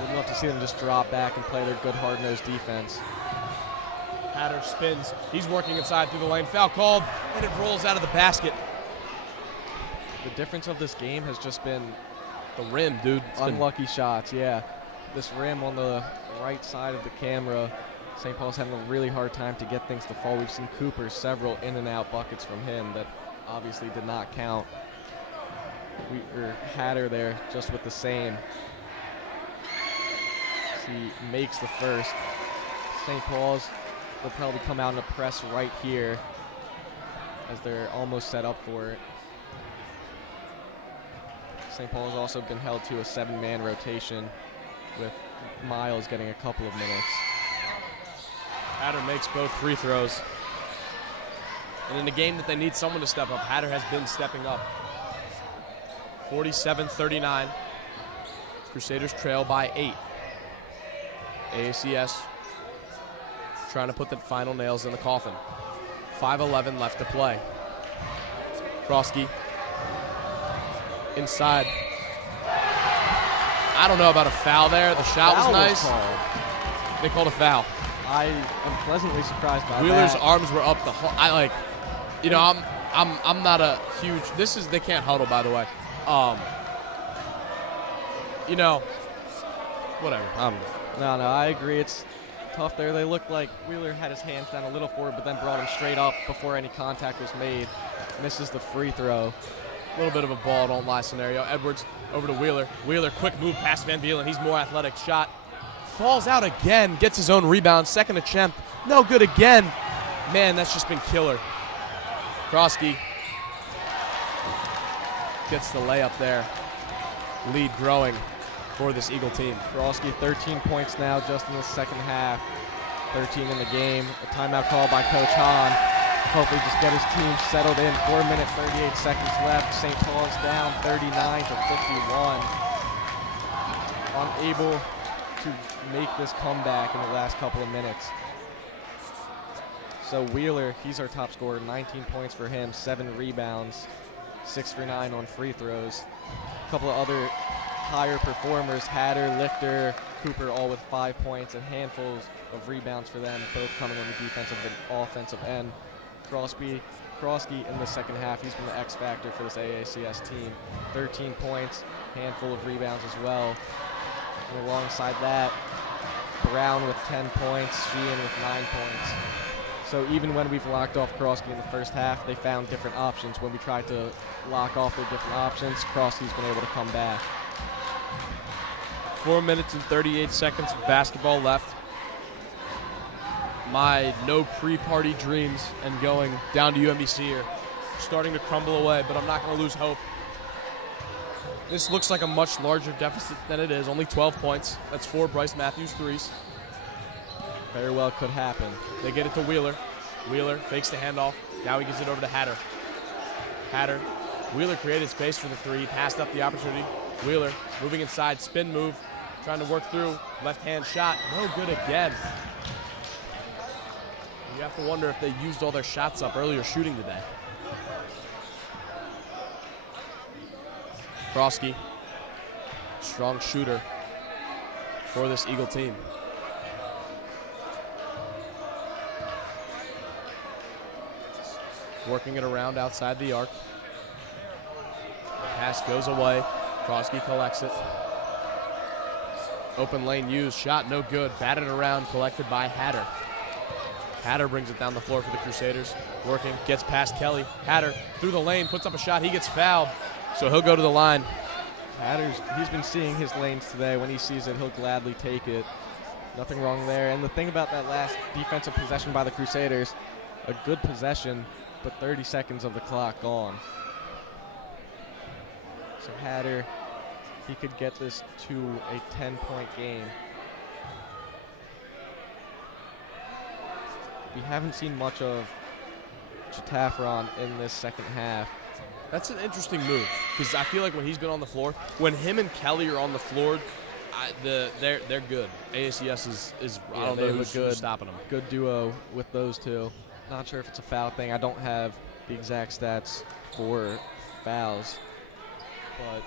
We'd love to see them just drop back and play their good hard-nosed defense. Hatter spins. He's working inside through the lane. Foul called, and it rolls out of the basket. The difference of this game has just been the rim, dude. Unlucky shots, yeah. This rim on the right side of the camera, St. Paul's having a really hard time to get things to fall. We've seen Cooper several in and out buckets from him that obviously did not count. Hatter there just with the same. He makes the first. St. Paul's will probably come out in a press right here as they're almost set up for it. St. Paul has also been held to a 7-man rotation with Miles getting a couple of minutes. Hatter makes both free throws. And in a game that they need someone to step up, Hatter has been stepping up. 47-39. Crusaders trail by 8. AACS trying to put the final nails in the coffin. 5:11 left to play. Krosky inside. I don't know about a foul there. The shot was nice. They called a foul. I am pleasantly surprised by Wheeler's that. arms were up the whole. I'm not a huge. They can't huddle, by the way. Whatever. No, I agree. It's tough there. They looked like Wheeler had his hands down a little forward, but then brought him straight up before any contact was made. Misses the free throw. A little bit of a ball don't lie scenario. Edwards over to Wheeler. Wheeler, quick move past Van Vielen. He's more athletic. Shot. Falls out again. Gets his own rebound. Second attempt. No good again. Man, that's just been killer. Krosky gets the layup there. Lead growing for this Eagle team. Krosky 13 points now just in the second half. 13 in the game. A timeout call by Coach Hahn. Hopefully just get his team settled in. 4 minutes, 38 seconds left. St. Paul's down 39-51. Unable to make this comeback in the last couple of minutes. So Wheeler, he's our top scorer. 19 points for him, 7 rebounds, 6 for 9 on free throws. A couple of other higher performers, Hatter, Lichter, Cooper, all with 5 points and handfuls of rebounds for them, both coming on the defensive and offensive end. Krosky in the second half, he's been the X factor for this AACS team. 13 points, handful of rebounds as well. And alongside that, Brown with 10 points, Sheehan with 9 points. So even when we've locked off Krosky in the first half, they found different options. When we tried to lock off their different options, Krosky's been able to come back. 4 minutes and 38 seconds of basketball left. My no pre-party dreams and going down to UMBC are starting to crumble away, but I'm not going to lose hope. This looks like a much larger deficit than it is. Only 12 points. That's 4 Bryce Matthews threes. Very well could happen. They get it to Wheeler. Wheeler fakes the handoff. Now he gives it over to Hatter. Hatter. Wheeler created space for the three. Passed up the opportunity. Wheeler moving inside. Spin move. Trying to work through. Left-hand shot. No good again. You have to wonder if they used all their shots up earlier shooting today. Krosky, strong shooter for this Eagle team. Working it around outside the arc. Pass goes away. Krosky collects it. Open lane used. Shot no good. Batted around. Collected by Hatter. Hatter brings it down the floor for the Crusaders. Working. Gets past Kelly. Hatter through the lane. Puts up a shot. He gets fouled. So he'll go to the line. He's been seeing his lanes today. When he sees it, he'll gladly take it. Nothing wrong there. And the thing about that last defensive possession by the Crusaders, a good possession, but 30 seconds of the clock gone. So Hatter, he could get this to a 10-point game. We haven't seen much of Chatafron in this second half. That's an interesting move because I feel like when he's been on the floor, when him and Kelly are on the floor, they're good. AACS is I don't know who's stopping them. Good duo with those two. Not sure if it's a foul thing. I don't have the exact stats for fouls, but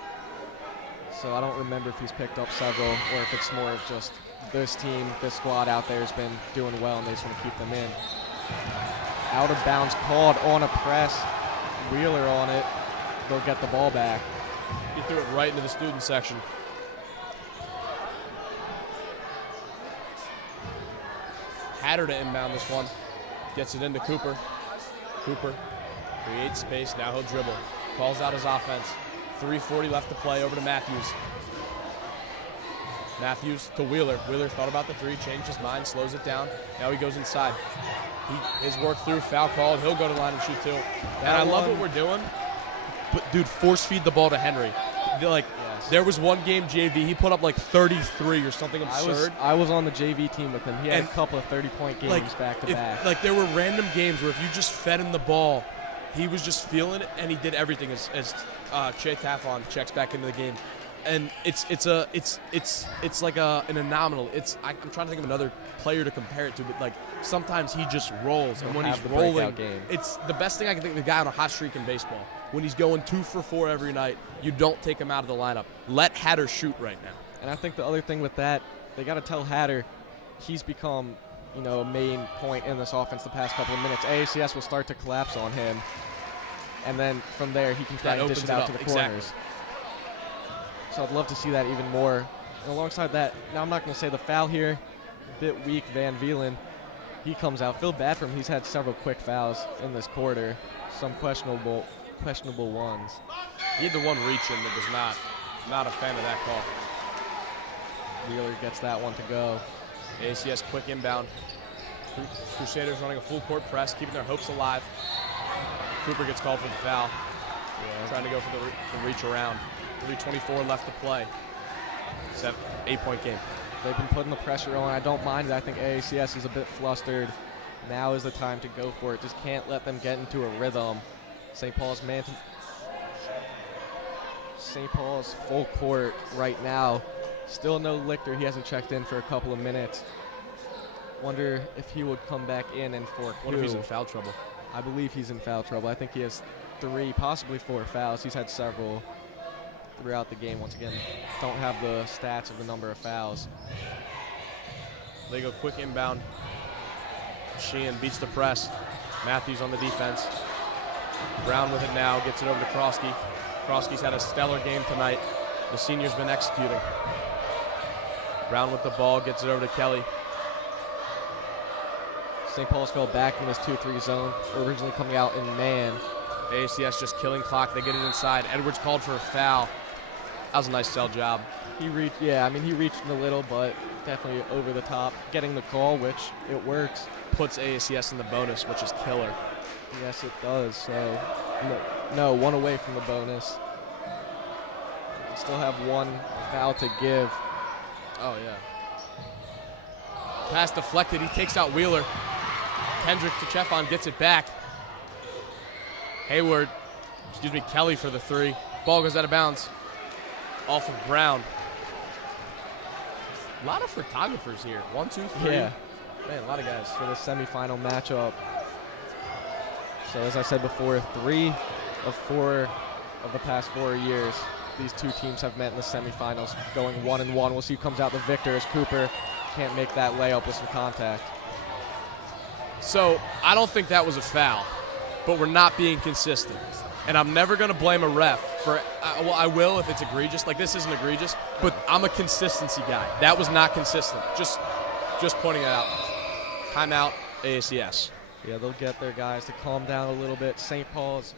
so I don't remember if he's picked up several or if it's more of just this team, this squad out there has been doing well and they just want to keep them in. Out of bounds called on a press. Wheeler on it. They'll get the ball back. He threw it right into the student section. Hatter to inbound this one. Gets it into Cooper. Cooper creates space. Now he'll dribble. Calls out his offense. 3:40 left to play. Over to Matthews. Matthews to Wheeler. Wheeler thought about the three, changed his mind, slows it down. Now he goes inside. His work through, foul called. He'll go to the line and shoot two. And I love what we're doing. But, dude, force feed the ball to Henry. There was one game JV, he put up like 33 or something absurd. I was on the JV team with him. He had a couple of 30-point games back to back. Like there were random games where if you just fed him the ball, he was just feeling it and he did everything as Chatafron checks back into the game. And it's like an anomaly. I'm trying to think of another player to compare it to, but like sometimes he just rolls, and when he's rolling, it's the best thing I can think of. The guy on a hot streak in baseball, when he's going 2 for 4 every night, you don't take him out of the lineup. Let Hatter shoot right now. And I think the other thing with that, they got to tell Hatter, he's become, a main point in this offense the past couple of minutes. AACS will start to collapse on him, and then from there he can try and dish it out to the corners. So I'd love to see that even more. And alongside that, now I'm not going to say the foul here, a bit weak. Van Vielen, he comes out. Feel bad for him. He's had several quick fouls in this quarter, some questionable ones. He had the one reach in that was not a fan of that call. Wheeler gets that one to go. AACS quick inbound. Crusaders running a full court press, keeping their hopes alive. Cooper gets called for the foul. Trying to go for the reach around. 3:24 left to play. 8-point game. They've been putting the pressure on. I don't mind it. I think AACS is a bit flustered. Now is the time to go for it. Just can't let them get into a rhythm. St. Paul's full court right now. Still no Lichter. He hasn't checked in for a couple of minutes. Wonder if he would come back in and for What if he's in foul trouble? I believe he's in foul trouble. I think he has 3, possibly 4 fouls. He's had several throughout the game. Once again, don't have the stats of the number of fouls. They go quick inbound. Sheehan beats the press. Matthews on the defense. Brown with it now, gets it over to Krosky. Krosky's had a stellar game tonight. The senior's been executing. Brown with the ball, gets it over to Kelly. St. Paul's fell back in this 2-3 zone, originally coming out in man. AACS just killing clock. They get it inside. Edwards called for a foul. That was a nice sell job. He reached, he reached in a little, but definitely over the top, getting the call, which it works. Puts AACS in the bonus, which is killer. Yes, it does. So, no, one away from the bonus. Still have one foul to give. Oh, yeah. Pass deflected. He takes out Wheeler. Kendrick to Chefon gets it back. Kelly for the three. Ball goes out of bounds. Off of Brown. A lot of photographers here. 1, 2, 3. Yeah. Man, a lot of guys for the semifinal matchup. So as I said before, 3 of 4 of the past 4 years, these two teams have met in the semifinals, going 1-1. We'll see who comes out the victor as Cooper can't make that layup with some contact. So I don't think that was a foul, but we're not being consistent. And I'm never going to blame a ref for well, I will if it's egregious. Like, this isn't egregious, but I'm a consistency guy. That was not consistent. Just pointing it out. Timeout, AACS. Yeah, they'll get their guys to calm down a little bit. St. Paul's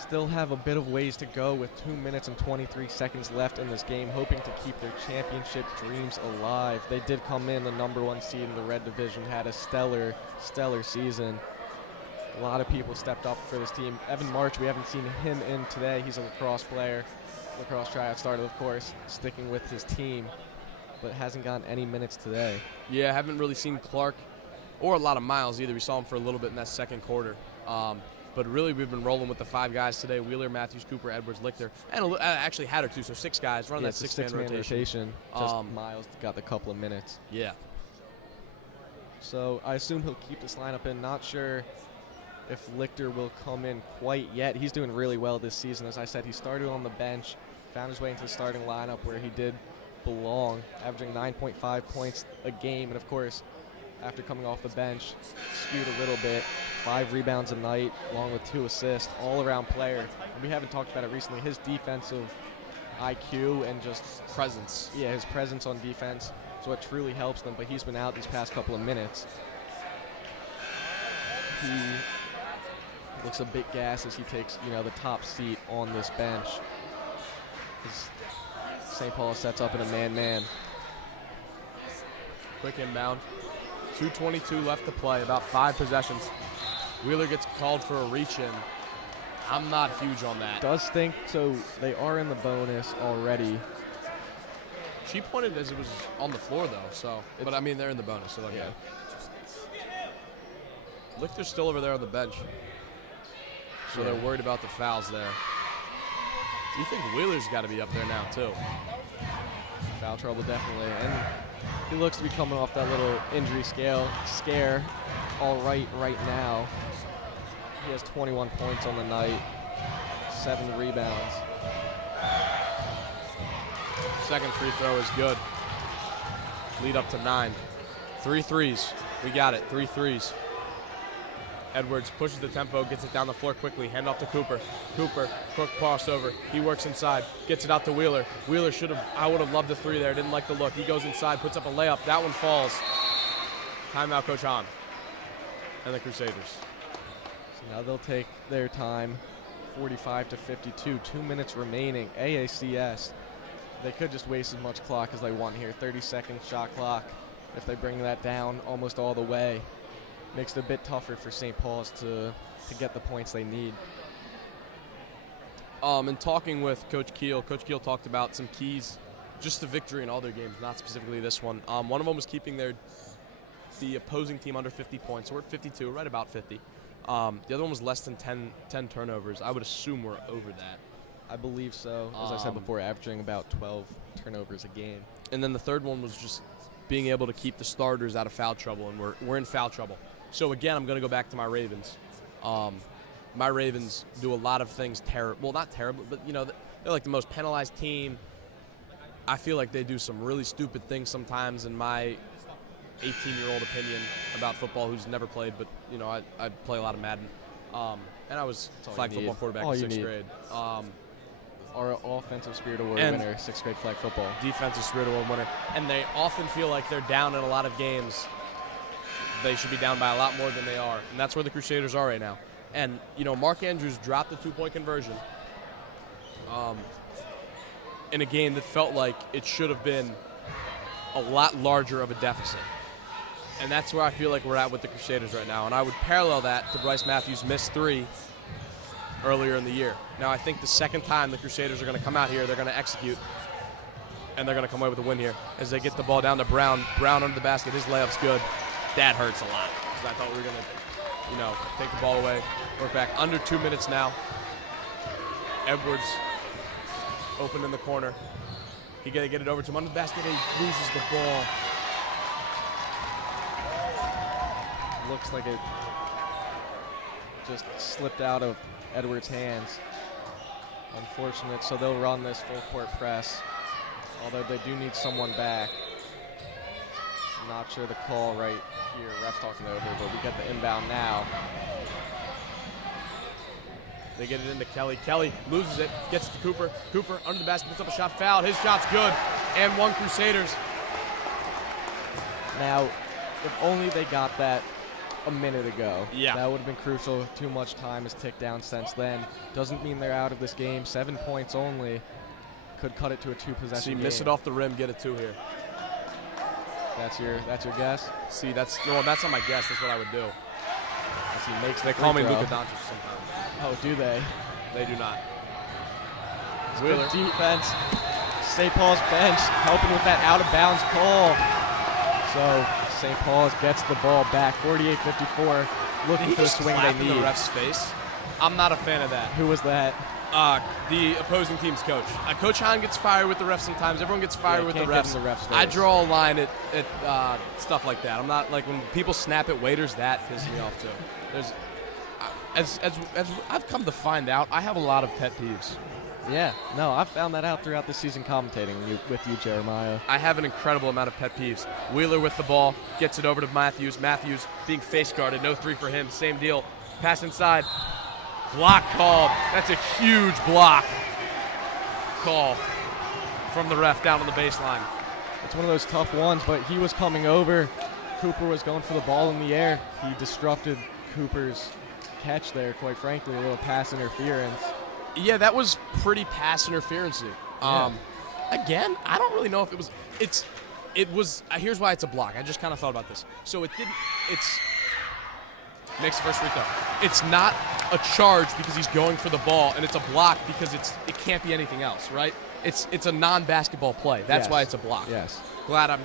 still have a bit of ways to go with 2 minutes and 23 seconds left in this game, hoping to keep their championship dreams alive. They did come in the #1 seed in the red division, had a stellar season. A lot of people stepped up for this team. Evan March, we haven't seen him in today. He's a lacrosse player. Lacrosse tryout started, of course, sticking with his team, but hasn't gotten any minutes today. Yeah, haven't really seen Clark or a lot of Miles either. We saw him for a little bit in that second quarter. But really, we've been rolling with the 5 guys today: Wheeler, Matthews, Cooper, Edwards, Lichter, and actually Hatter too. So 6 guys running that six-man rotation. Just Miles got the couple of minutes. Yeah. So I assume he'll keep this lineup in. Not sure if Lichter will come in quite yet. He's doing really well this season. As I said, he started on the bench, found his way into the starting lineup where he did belong, averaging 9.5 points a game. And, of course, after coming off the bench, skewed a little bit. 5 rebounds a night, along with 2 assists, all-around player. And we haven't talked about it recently. His defensive IQ and just presence. Yeah, his presence on defense is what truly helps them. But he's been out these past couple of minutes. He looks a bit gassed as he takes, the top seat on this bench. St. Paul sets up in a man-man. Quick inbound. 2:22 left to play, about 5 possessions. Wheeler gets called for a reach-in. I'm not huge on that. Does stink, so they are in the bonus already. She pointed as it was on the floor, though, so. But, I mean, they're in the bonus, so they're good. Lichter's still over there on the bench. So they're worried about the fouls there. Do you think Wheeler's got to be up there now, too? Foul trouble, definitely. And he looks to be coming off that little injury scare all right now. He has 21 points on the night, 7 rebounds. Second free throw is good. Lead up to 9. 3 threes. We got it. 3 threes. Edwards pushes the tempo, gets it down the floor quickly, hand off to Cooper. Cooper, quick crossover. He works inside, gets it out to Wheeler. Wheeler I would have loved the 3 there, didn't like the look. He goes inside, puts up a layup. That one falls. Timeout, Coach Hahn and the Crusaders. So now they'll take their time, 45 to 52, 2 minutes remaining. AACS, they could just waste as much clock as they want here. 30-second shot clock. If they bring that down almost all the way, makes it a bit tougher for St. Paul's to get the points they need. In talking with Coach Keel talked about some keys just to victory in all their games, not specifically this one. One of them was keeping the opposing team under 50 points. So we're at 52, right about 50. The other one was less than 10 turnovers. I would assume we're over that. I believe so. As I said before, averaging about 12 turnovers a game. And then the third one was just being able to keep the starters out of foul trouble, and we're in foul trouble. So, again, I'm going to go back to my Ravens. My Ravens do a lot of things terrible. Well, not terrible, but, they're like the most penalized team. I feel like they do some really stupid things sometimes, in my 18-year-old opinion about football, who's never played, but, I play a lot of Madden. And I was flag football quarterback in 6th grade. Our offensive spirit award winner, 6th grade flag football. Defensive spirit award winner. And they often feel like they're down in a lot of games. they should be down by a lot more than they are, and that's where the Crusaders are right now. And, Mark Andrews dropped the two-point conversion in a game that felt like it should have been a lot larger of a deficit. And that's where I feel like we're at with the Crusaders right now. And I would parallel that to Bryce Matthews' missed three earlier in the year. Now, I think the second time the Crusaders are going to come out here, they're going to execute, and they're going to come away with a win here as they get the ball down to Brown. Brown under the basket. His layup's good. That hurts a lot because I thought we were going to, take the ball away, work back. Under 2 minutes now. Edwards open in the corner. He got to get it over to him under the basket. He loses the ball. Looks like it just slipped out of Edwards' hands. Unfortunate, so they'll run this full court press, although they do need someone back. I'm not sure the call right here. Ref's talking over, but we get the inbound now. They get it into Kelly. Kelly loses it, gets it to Cooper. Cooper under the basket, puts up a shot, fouled. His shot's good, and one Crusaders. Now, if only they got that a minute ago. Yeah. That would have been crucial. Too much time has ticked down since then. Doesn't mean they're out of this game. 7 points only. Could cut it to a two-possession game. Miss it off the rim, get a two here. That's your guess? See, that's not my guess. That's what I would do. As he makes the They free call me throw. Luka Doncic sometimes. Oh, do they? They do not. Good defense. St. Paul's bench helping with that out-of-bounds call. So St. Paul's gets the ball back, 48-54, looking for the swing they need. In the ref's face? I'm not a fan of that. Who was that? The opposing team's coach. Coach Hahn gets fired with the refs sometimes. Everyone gets fired with the refs. The refs I draw a line at stuff like that. I'm not like when people snap at waiters. That pisses me off too. As I've come to find out, I have a lot of pet peeves. Yeah, no, I've found that out throughout the season commentating with you, Jeremiah. I have an incredible amount of pet peeves. Wheeler with the ball, gets it over to Matthews. Matthews being face guarded, no three for him, same deal. Pass inside, block called. That's a huge block call from the ref down on the baseline. It's one of those tough ones, but he was coming over. Cooper was going for the ball in the air. He disrupted Cooper's catch there, quite frankly, a little pass interference. Yeah, that was pretty pass interference-y. Yeah. Again, I don't really know if it was. Here's why it's a block. I just kind of thought about this. So makes the first free throw. It's not a charge because he's going for the ball, and it's a block because it can't be anything else, right? It's a non-basketball play. That's why it's a block. Yes. Glad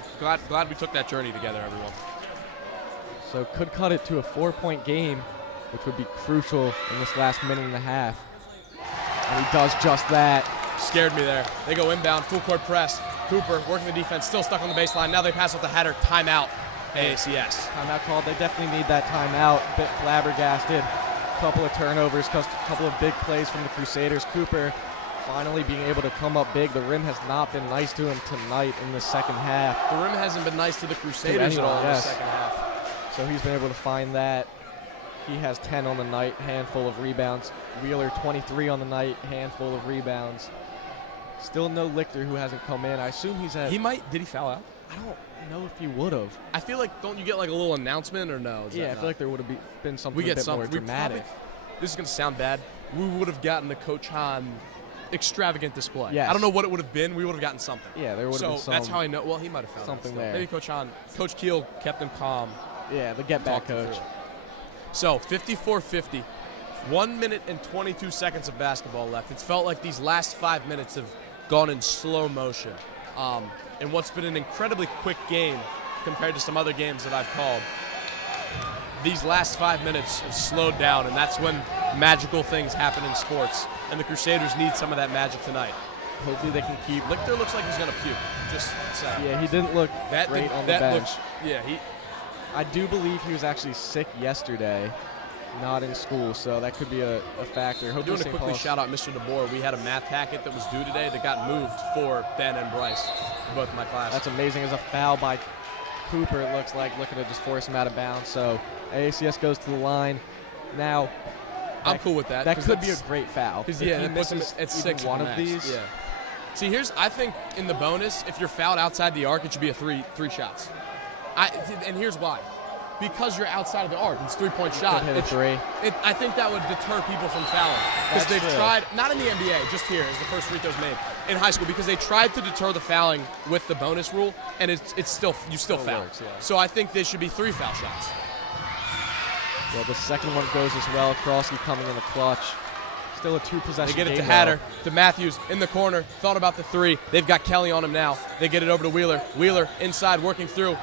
we took that journey together, everyone. So could cut it to a 4-point game, which would be crucial in this last minute and a half. And he does just that. Scared me there. They go inbound, full court press. Cooper working the defense, still stuck on the baseline. Now they pass off the header. Timeout, AACS. Timeout called. They definitely need that timeout. A bit flabbergasted. Couple of turnovers, couple of big plays from the Crusaders. Cooper finally being able to come up big. The rim has not been nice to him tonight in the second half. The rim hasn't been nice to the Crusaders at all in the second half. So he's been able to find that. He has 10 on the night, handful of rebounds. Wheeler, 23 on the night, handful of rebounds. Still no Lichter who hasn't come in. I assume he's at... Did he foul out? I don't know if he would have. I feel like, don't you get like a little announcement or no? Yeah, I feel like there would have been something a bit more dramatic. This is going to sound bad. We would have gotten the Coach Hahn extravagant display. Yes. I don't know what it would have been. We would have gotten something. Yeah, there would have been So that's how I know. Well, he might have found something there. Maybe Coach Keel kept him calm. Yeah, the get-back coach. So 54-50, 1 minute and 22 seconds of basketball left. It's felt like these last 5 minutes have gone in slow motion. In what's been an incredibly quick game compared to some other games that I've called, these last 5 minutes have slowed down, and that's when magical things happen in sports, and the Crusaders need some of that magic tonight. Hopefully they can keep... Lichter looks like he's going to puke, just saying. Yeah, he didn't look great on the bench. I do believe he was actually sick yesterday, not in school, so that could be a factor. I'm doing to quickly shout out Mr. DeBoer. We had a math packet that was due today that got moved for Ben and Bryce, both in my class. That's amazing. As a foul by Cooper, it looks like, looking to just force him out of bounds. So AACS goes to the line. Now, I'm cool with that. That could be a great foul. Because he misses at 6 one of these. Yeah. See, I think in the bonus, if you're fouled outside the arc, it should be a three shots. And here's why. because you're outside of the arc. It's a three-point shot. Hit a three. I think that would deter people from fouling. Because they've tried, not in the NBA, just here, as the first free throw's made, in high school, because they tried to deter the fouling with the bonus rule, and it's still, you still foul. Works, yeah. So I think there should be 3 foul shots. Well, the second one goes as well. Krosky coming in the clutch. Still a 2-possession They get it to game, Hatter, though. to Matthews, in the corner, thought about the 3. They've got Kelly on him now. They get it over to Wheeler. Wheeler inside, working through.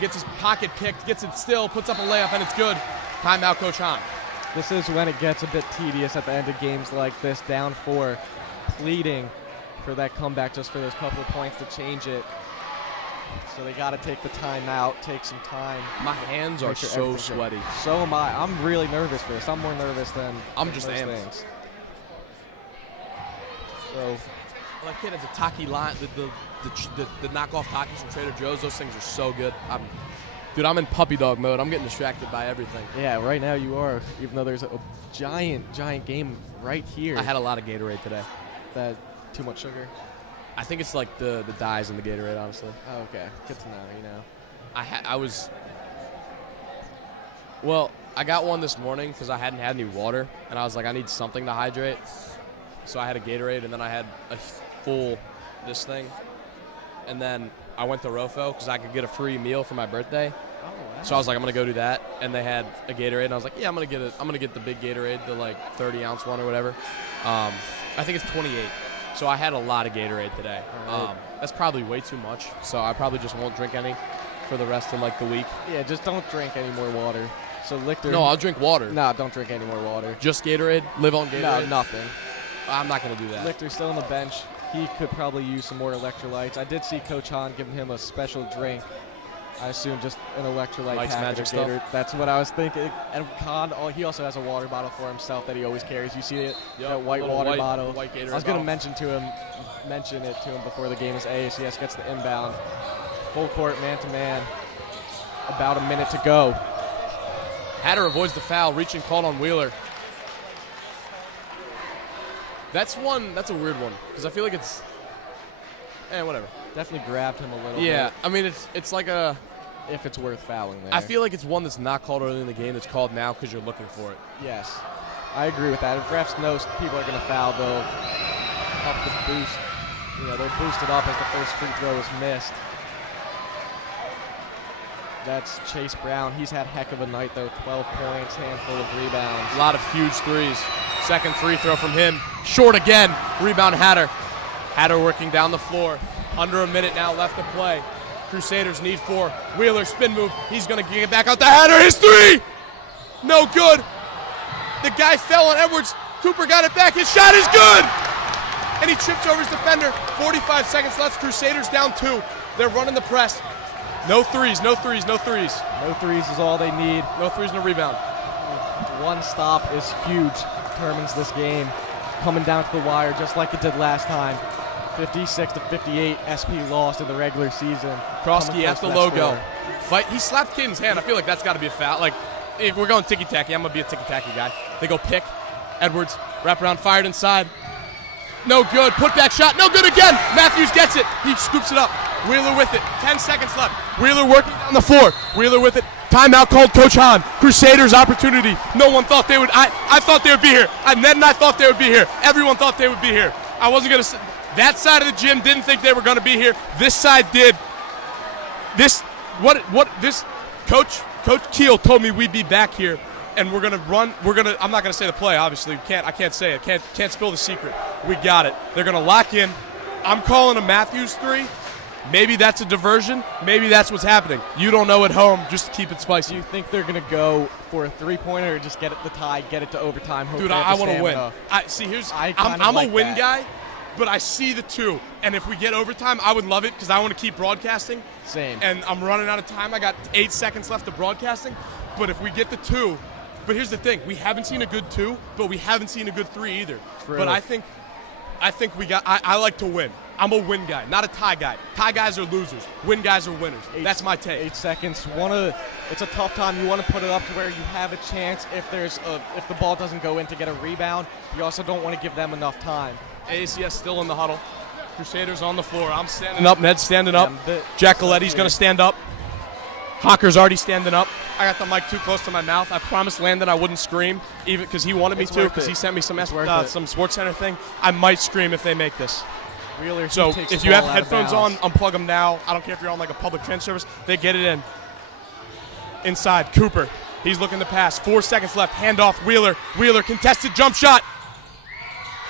Gets his pocket picked, gets it still, puts up a layup, and it's good. Timeout, Coach Hahn. This is when it gets a bit tedious at the end of games like this, down 4, pleading for that comeback just for those couple of points to change it. So they got to take the timeout, take some time. My hands are so sweaty. So am I. I'm really nervous for this. I'm more nervous than I'm just most amped. things. So, Well, that kid has a Taki line, the knockoff Takis from Trader Joe's. Those things are so good. Dude, I'm in puppy dog mode. I'm getting distracted by everything. yeah, right now you are, even though there's a giant game right here. I had a lot of Gatorade today. that too much sugar. I think it's like the dyes in the Gatorade, honestly. Oh, okay. Good to know, you know. I got one this morning because I hadn't had any water, and I was like, I need something to hydrate. So I had a Gatorade, and then I had a full this thing. And then I went to Rofo because I could get a free meal for my birthday. Oh, wow. So I was like, I'm gonna go do that, and they had a Gatorade, and I was like, yeah, I'm gonna get the big Gatorade, the like 30-ounce one or whatever. I think it's 28. So I had a lot of Gatorade today. Right. That's probably way too much. So I probably just won't drink any for the rest of like the week. Yeah, just don't drink any more water. So Lichter. No, I'll drink water. No, don't drink any more water. Just Gatorade. Live on Gatorade. No, nothing. I'm not gonna do that. Lichter's still on the bench. He could probably use some more electrolytes. I did see Coach Hahn giving him a special drink. I assume just an electrolyte Mike's packet Magic of stuff? Gatorade. That's what I was thinking. And Hahn, he also has a water bottle for himself that he always carries. You see it? Yep, that white little water bottle. white Gatorade I was going to bottle. mention it to him before the game as AACS gets the inbound. Full court, man-to-man. About a minute to go. Hatter avoids the foul, reaching called on Wheeler. That's a weird one because I feel like it's whatever. Definitely grabbed him a little Yeah, bit. I mean it's like a. If it's worth fouling there. I feel like it's one that's not called early in the game. That's called now because you're looking for it. Yes, I agree with that. If refs know people are going to foul, they'll up the boost. They'll boost it up as the first free throw is missed. That's Chase Brown. He's had heck of a night, though. 12 points, handful of rebounds. A lot of huge threes. Second free throw from him. Short again. Rebound Hatter. Hatter working down the floor. Under a minute now left to play. Crusaders need 4. Wheeler spin move. He's going to get back out to Hatter. His 3! No good. The guy fell on Edwards. Cooper got it back. His shot is good. And he trips over his defender. 45 seconds left. Crusaders down 2. They're running the press. No threes, no threes, no threes. No threes is all they need. No threes, no rebound. One stop is huge. Determines this game. Coming down to the wire just like it did last time. 56-58, SP lost in the regular season. Krosky at the that logo. score. Fight. He slapped Caden's hand. I feel like that's got to be a foul. Like, if we're going ticky-tacky, I'm going to be a ticky-tacky guy. They go pick. Edwards, wrap around, fired inside. No good. Put-back shot. No good again. Matthews gets it. He scoops it up. Wheeler with it. 10 seconds left. Wheeler working down the floor. Wheeler with it. Timeout called Coach Hahn. Crusaders opportunity. No one thought they would. I thought they would be here. Ned and I thought they would be here. Everyone thought they would be here. I wasn't going to. That side of the gym didn't think they were going to be here. This side did. This Coach Keel told me we'd be back here, and we're gonna run. I'm not gonna say the play. Obviously, I can't say it. Can't spill the secret. We got it. They're gonna lock in. I'm calling a Matthews 3. Maybe that's a diversion. Maybe that's what's happening. You don't know at home. Just to keep it spicy. Do you think they're going to go for a three-pointer or just get it the tie, get it to overtime? Dude, I want to win. I'm a win guy, but I see the 2. And if we get overtime, I would love it because I want to keep broadcasting. Same. And I'm running out of time. I got 8 seconds left of broadcasting. But if we get the 2, but here's the thing. We haven't seen a good 2, but we haven't seen a good 3 either. True. But I think I like to win. I'm a win guy, not a tie guy. Tie guys are losers. Win guys are winners. That's my take. 8 seconds. It's a tough time. You want to put it up to where you have a chance if the ball doesn't go in to get a rebound. You also don't want to give them enough time. AACS still in the huddle. Crusaders on the floor. I'm standing up. Ned's standing up. Jack Coletti's going to stand up. Hocker's already standing up. I got the mic too close to my mouth. I promised Landon I wouldn't scream, even because he wanted me to, because he sent me some Sports Center thing. I might scream if they make this. Wheeler, so if you have headphones on, unplug them now. I don't care if you're on like a public transit service. They get it in. Inside, Cooper. He's looking to pass. 4 seconds left. Handoff, Wheeler. Wheeler, contested jump shot.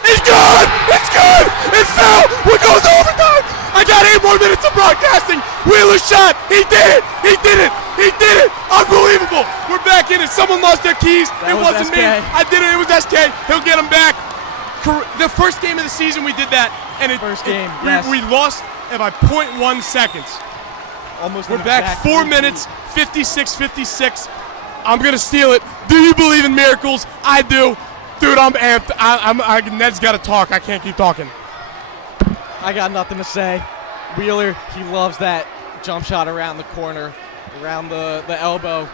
It's good! It's good! It's foul! We're going to overtime! I got 8 more minutes of broadcasting. Wheeler shot. He did it! He did it! He did it! Unbelievable! We're back in it. Someone lost their keys. It wasn't me. I did it. It was SK. He'll get them back. The first game of the season we did that, and we lost by 0.1 seconds. Almost. We're back 4 minutes, 56-56. I'm gonna steal it. Do you believe in miracles? I do. Dude, I'm amped. Ned's got to talk. I can't keep talking. I got nothing to say. Wheeler, he loves that jump shot around the corner, around the elbow.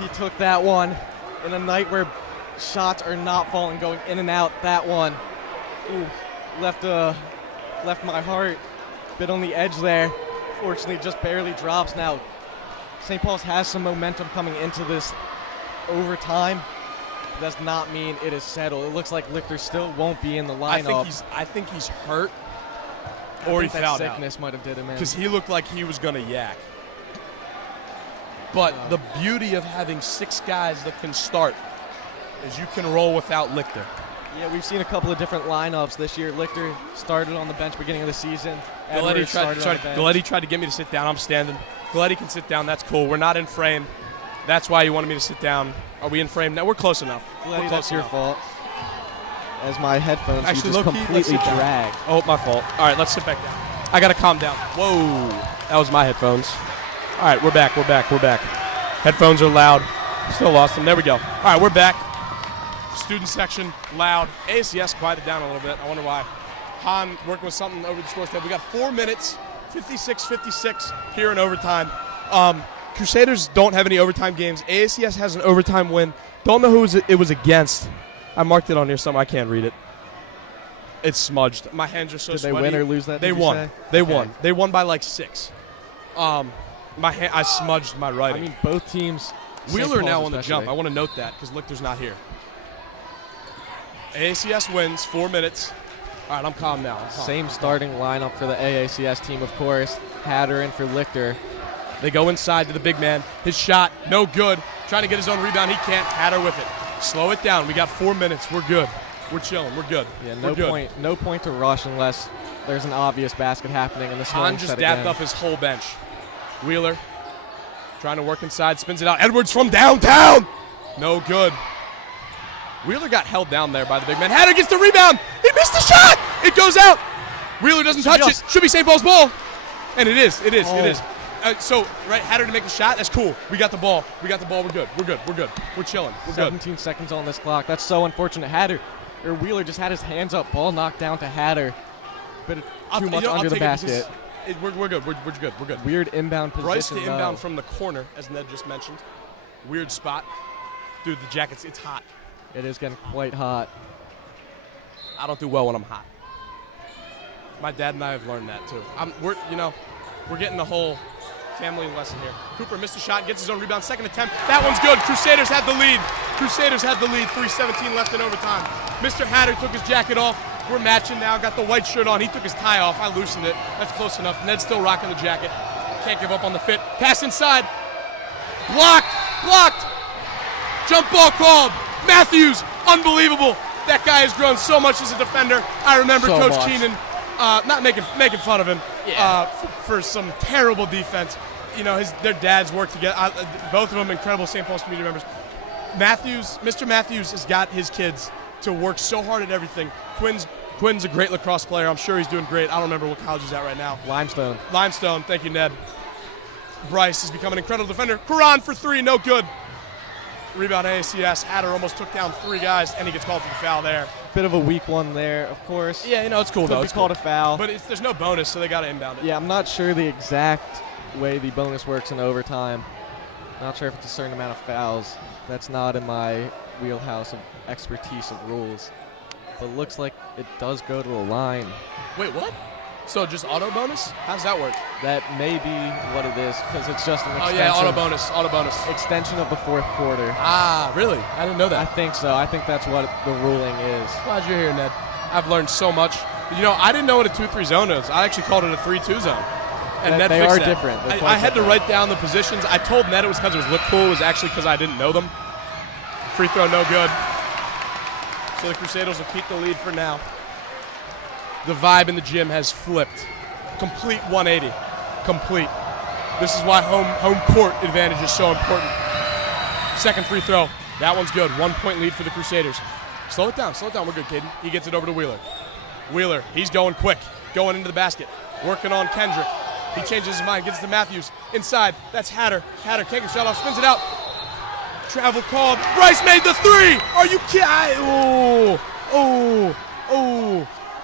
He took that one in a night where shots are not falling, going in and out. That one, ooh, left my heart a bit on the edge there. Fortunately, just barely drops now. St. Paul's has some momentum coming into this overtime. Does not mean it is settled. It looks like Lichter still won't be in the lineup. I think he's hurt, or he fouled out. Sickness might have did him in. Because he looked like he was going to yak. But the beauty of having 6 guys that can start is you can roll without Lichter. Yeah, we've seen a couple of different lineups this year. Lichter started on the bench beginning of the season. Galletti tried to get me to sit down. I'm standing. Galletti can sit down. That's cool. We're not in frame. That's why you wanted me to sit down. Are we in frame now? We're close enough. Galletti, that's your fault. As my headphones just completely dragged. Oh, my fault. All right, let's sit back down. I got to calm down. Whoa. That was my headphones. All right, we're back. Headphones are loud. Still lost them. There we go. All right, we're back. Student section, loud. AACS quieted down a little bit. I wonder why. Han working with something over the score table. We got 4 minutes, 56-56 here in overtime. Crusaders don't have any overtime games. AACS has an overtime win. Don't know who it was against. I marked it on here somewhere. I can't read it. It's smudged. My hands are so sweaty. Did they win or lose that? They won. They won. They won by like 6. I smudged my writing. I mean, both teams. Wheeler now on the jump. I want to note that because Lichter's not here. AACS wins 4 minutes. All right, I'm calm now. Same starting lineup for the AACS team, of course. Hatter in for Lichter. They go inside to the big man. His shot, no good. Trying to get his own rebound. He can't. Hatter with it. Slow it down. We got 4 minutes. We're good. We're chilling. We're good. Yeah, no point to rush unless there's an obvious basket happening in the scoring set. Han just dapped up his whole bench. Wheeler trying to work inside, spins it out. Edwards from downtown. No good. Wheeler got held down there by the big man. Hatter gets the rebound. He missed the shot. It goes out. Wheeler doesn't touch it. Should be St. Paul's ball. And it is. It is. Hatter to make the shot. That's cool. We got the ball. We're good. We're chilling. We're 17 seconds on this clock. That's so unfortunate. Wheeler just had his hands up. Ball knocked down to Hatter. But too much under the basket. We're good. We're good. Weird inbound position. Bryce to inbound from the corner, as Ned just mentioned. Weird spot. Dude, the jackets, it's hot. It is getting quite hot. I don't do well when I'm hot. My dad and I have learned that too. We're getting the whole family lesson here. Cooper missed a shot, gets his own rebound, second attempt. That one's good. Crusaders had the lead. 3:17 left in overtime. Mr. Hatter took his jacket off. We're matching now. Got the white shirt on. He took his tie off. I loosened it. That's close enough. Ned's still rocking the jacket. Can't give up on the fit. Pass inside. Blocked. Jump ball called. Matthews, unbelievable. That guy has grown so much as a defender. I remember Coach Keenan not making fun of him for some terrible defense. Their dads work together. Both of them incredible St. Paul's community members. Mr. Matthews has got his kids to work so hard at everything. Quinn's a great lacrosse player. I'm sure he's doing great. I don't remember what college he's at right now. Limestone. Thank you, Ned. Bryce has become an incredible defender. Quran for 3, no good. Rebound AACS. Hatter almost took down 3 guys, and he gets called for the foul there. Bit of a weak one there, of course. Yeah, it's cool though. It's called a foul. But there's no bonus, so they got to inbound it. Yeah, I'm not sure the exact way the bonus works in overtime. Not sure if it's a certain amount of fouls. That's not in my wheelhouse of expertise of rules. But it looks like it does go to the line. Wait, what? So just auto bonus? How does that work? That may be what it is because it's just an extension. Oh yeah, auto bonus. Extension of the fourth quarter. Ah, really? I didn't know that. I think so. I think that's what the ruling is. Glad you're here, Ned. I've learned so much. You know, I didn't know what a 2-3 zone is. I actually called it a 3-2 zone. And Ned they fixed are that. different. I had to write down the positions. I told Ned it was because it was look cool. It was actually because I didn't know them. Free throw, no good. So the Crusaders will keep the lead for now. The vibe in the gym has flipped. Complete 180. Complete. This is why home court advantage is so important. Second free throw. That one's good. 1 point lead for the Crusaders. Slow it down. We're good, Caden. He gets it over to Wheeler. Wheeler, he's going quick. Going into the basket. Working on Kendrick. He changes his mind. Gets to Matthews. Inside. That's Hatter. Hatter can't get shot off. Spins it out. Travel called. Bryce made the three. Are you kidding? Oh.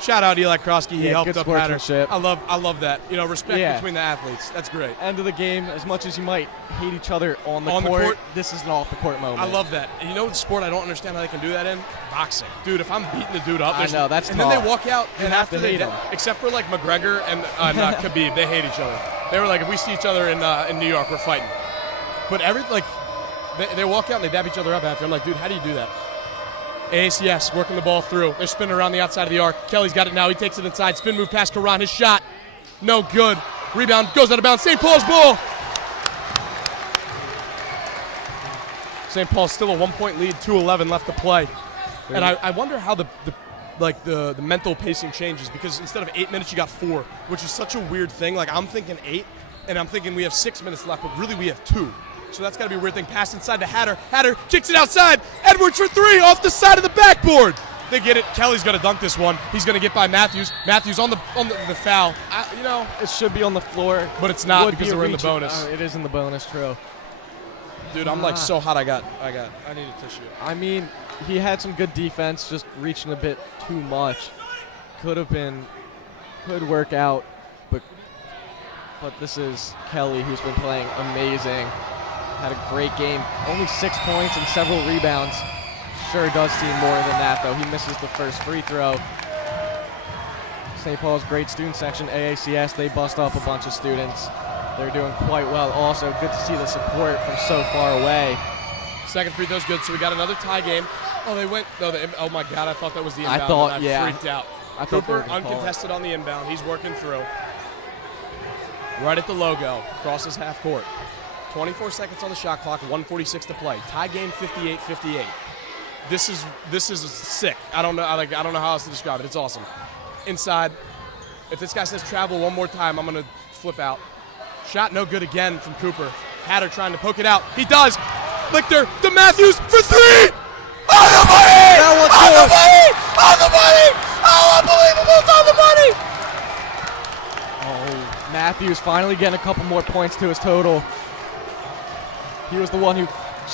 Shout out Eli Krosky. He helped up Hatter. I love that. You know, respect between the athletes. That's great. End of the game, as much as you might hate each other on the court, this is an off-the-court moment. I love that. And you know the sport I don't understand how they can do that in? Boxing. Dude, if I'm beating the dude up, I know, that's and tough. then they walk out, You and have after to they hate 'em. except for like McGregor and not Khabib, they hate each other. They were like, if we see each other in New York, we're fighting. But they walk out and they dab each other up after. I'm like, dude, how do you do that? AACS working the ball through. They're spinning around the outside of the arc. Kelly's got it now. He takes it inside. Spin move past Karan. His shot. No good. Rebound goes out of bounds. St. Paul's ball. St. Paul's still a 1 point lead. 2:11 left to play. And I wonder how the mental pacing changes because instead of 8 minutes, you got 4, which is such a weird thing. Like I'm thinking 8, and I'm thinking we have 6 minutes left, but really we have 2. So that's got to be a weird thing. Pass inside to Hatter. Hatter kicks it outside. Edwards for 3 off the side of the backboard. They get it. Kelly's going to dunk this one. He's going to get by Matthews. Matthews on the foul. It should be on the floor. But it's not because we're in the bonus. It is in the bonus, true. Dude, I'm like so hot. I need a tissue. I mean, he had some good defense, just reaching a bit too much. Could work out, but this is Kelly who's been playing amazing. Had a great game. Only 6 points and several rebounds. Sure does seem more than that, though. He misses the first free throw. St. Paul's great student section, AACS, they bust up a bunch of students. They're doing quite well. Also, good to see the support from so far away. Second free throw's good, so we got another tie game. Oh, they went. No, oh my God, I thought that was the inbound. I freaked out. Cooper uncontested on the inbound. He's working through. Right at the logo, crosses half court. 24 seconds on the shot clock, 1:46 to play. Tie game 58-58. This is sick. I don't know how else to describe it. It's awesome. Inside. If this guy says travel one more time, I'm gonna flip out. Shot no good again from Cooper. Hatter trying to poke it out. He does. Lichter to Matthews for 3. On the money! On the money! On the money! Oh, unbelievable! It's on the money! Oh, Matthews finally getting a couple more points to his total. He was the one who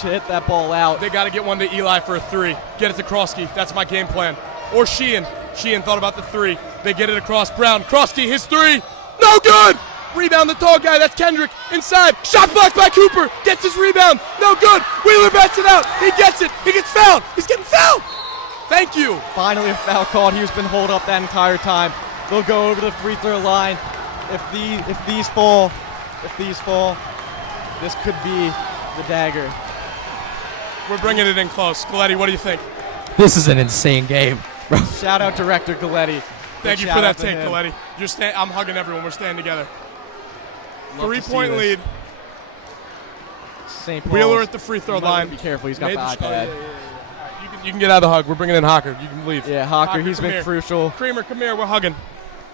hit that ball out. They got to get one to Eli for a 3. Get it to Krosky. That's my game plan. Or Sheehan. Sheehan thought about the 3. They get it across. Brown. Krosky, his 3. No good! Rebound, the tall guy. That's Kendrick. Inside. Shot blocked by Cooper. Gets his rebound. No good. Wheeler bats it out. He gets it. He gets fouled. He's getting fouled. Thank you. Finally a foul called. He's been holed up that entire time. They'll go over the free throw line. If these fall, this could be the dagger. We're bringing it in close. Galetti, what do you think? This is an insane game. Shout out Director Galetti. Thank you for that take, Galetti. I'm hugging everyone. We're staying together. 3-point lead. St. Paul's. Wheeler at the free throw line. Be careful. He's got the iPad. You can get out of the hug. We're bringing in Hocker. You can leave. Yeah, Hocker. He's been crucial. Creamer, come here. We're hugging.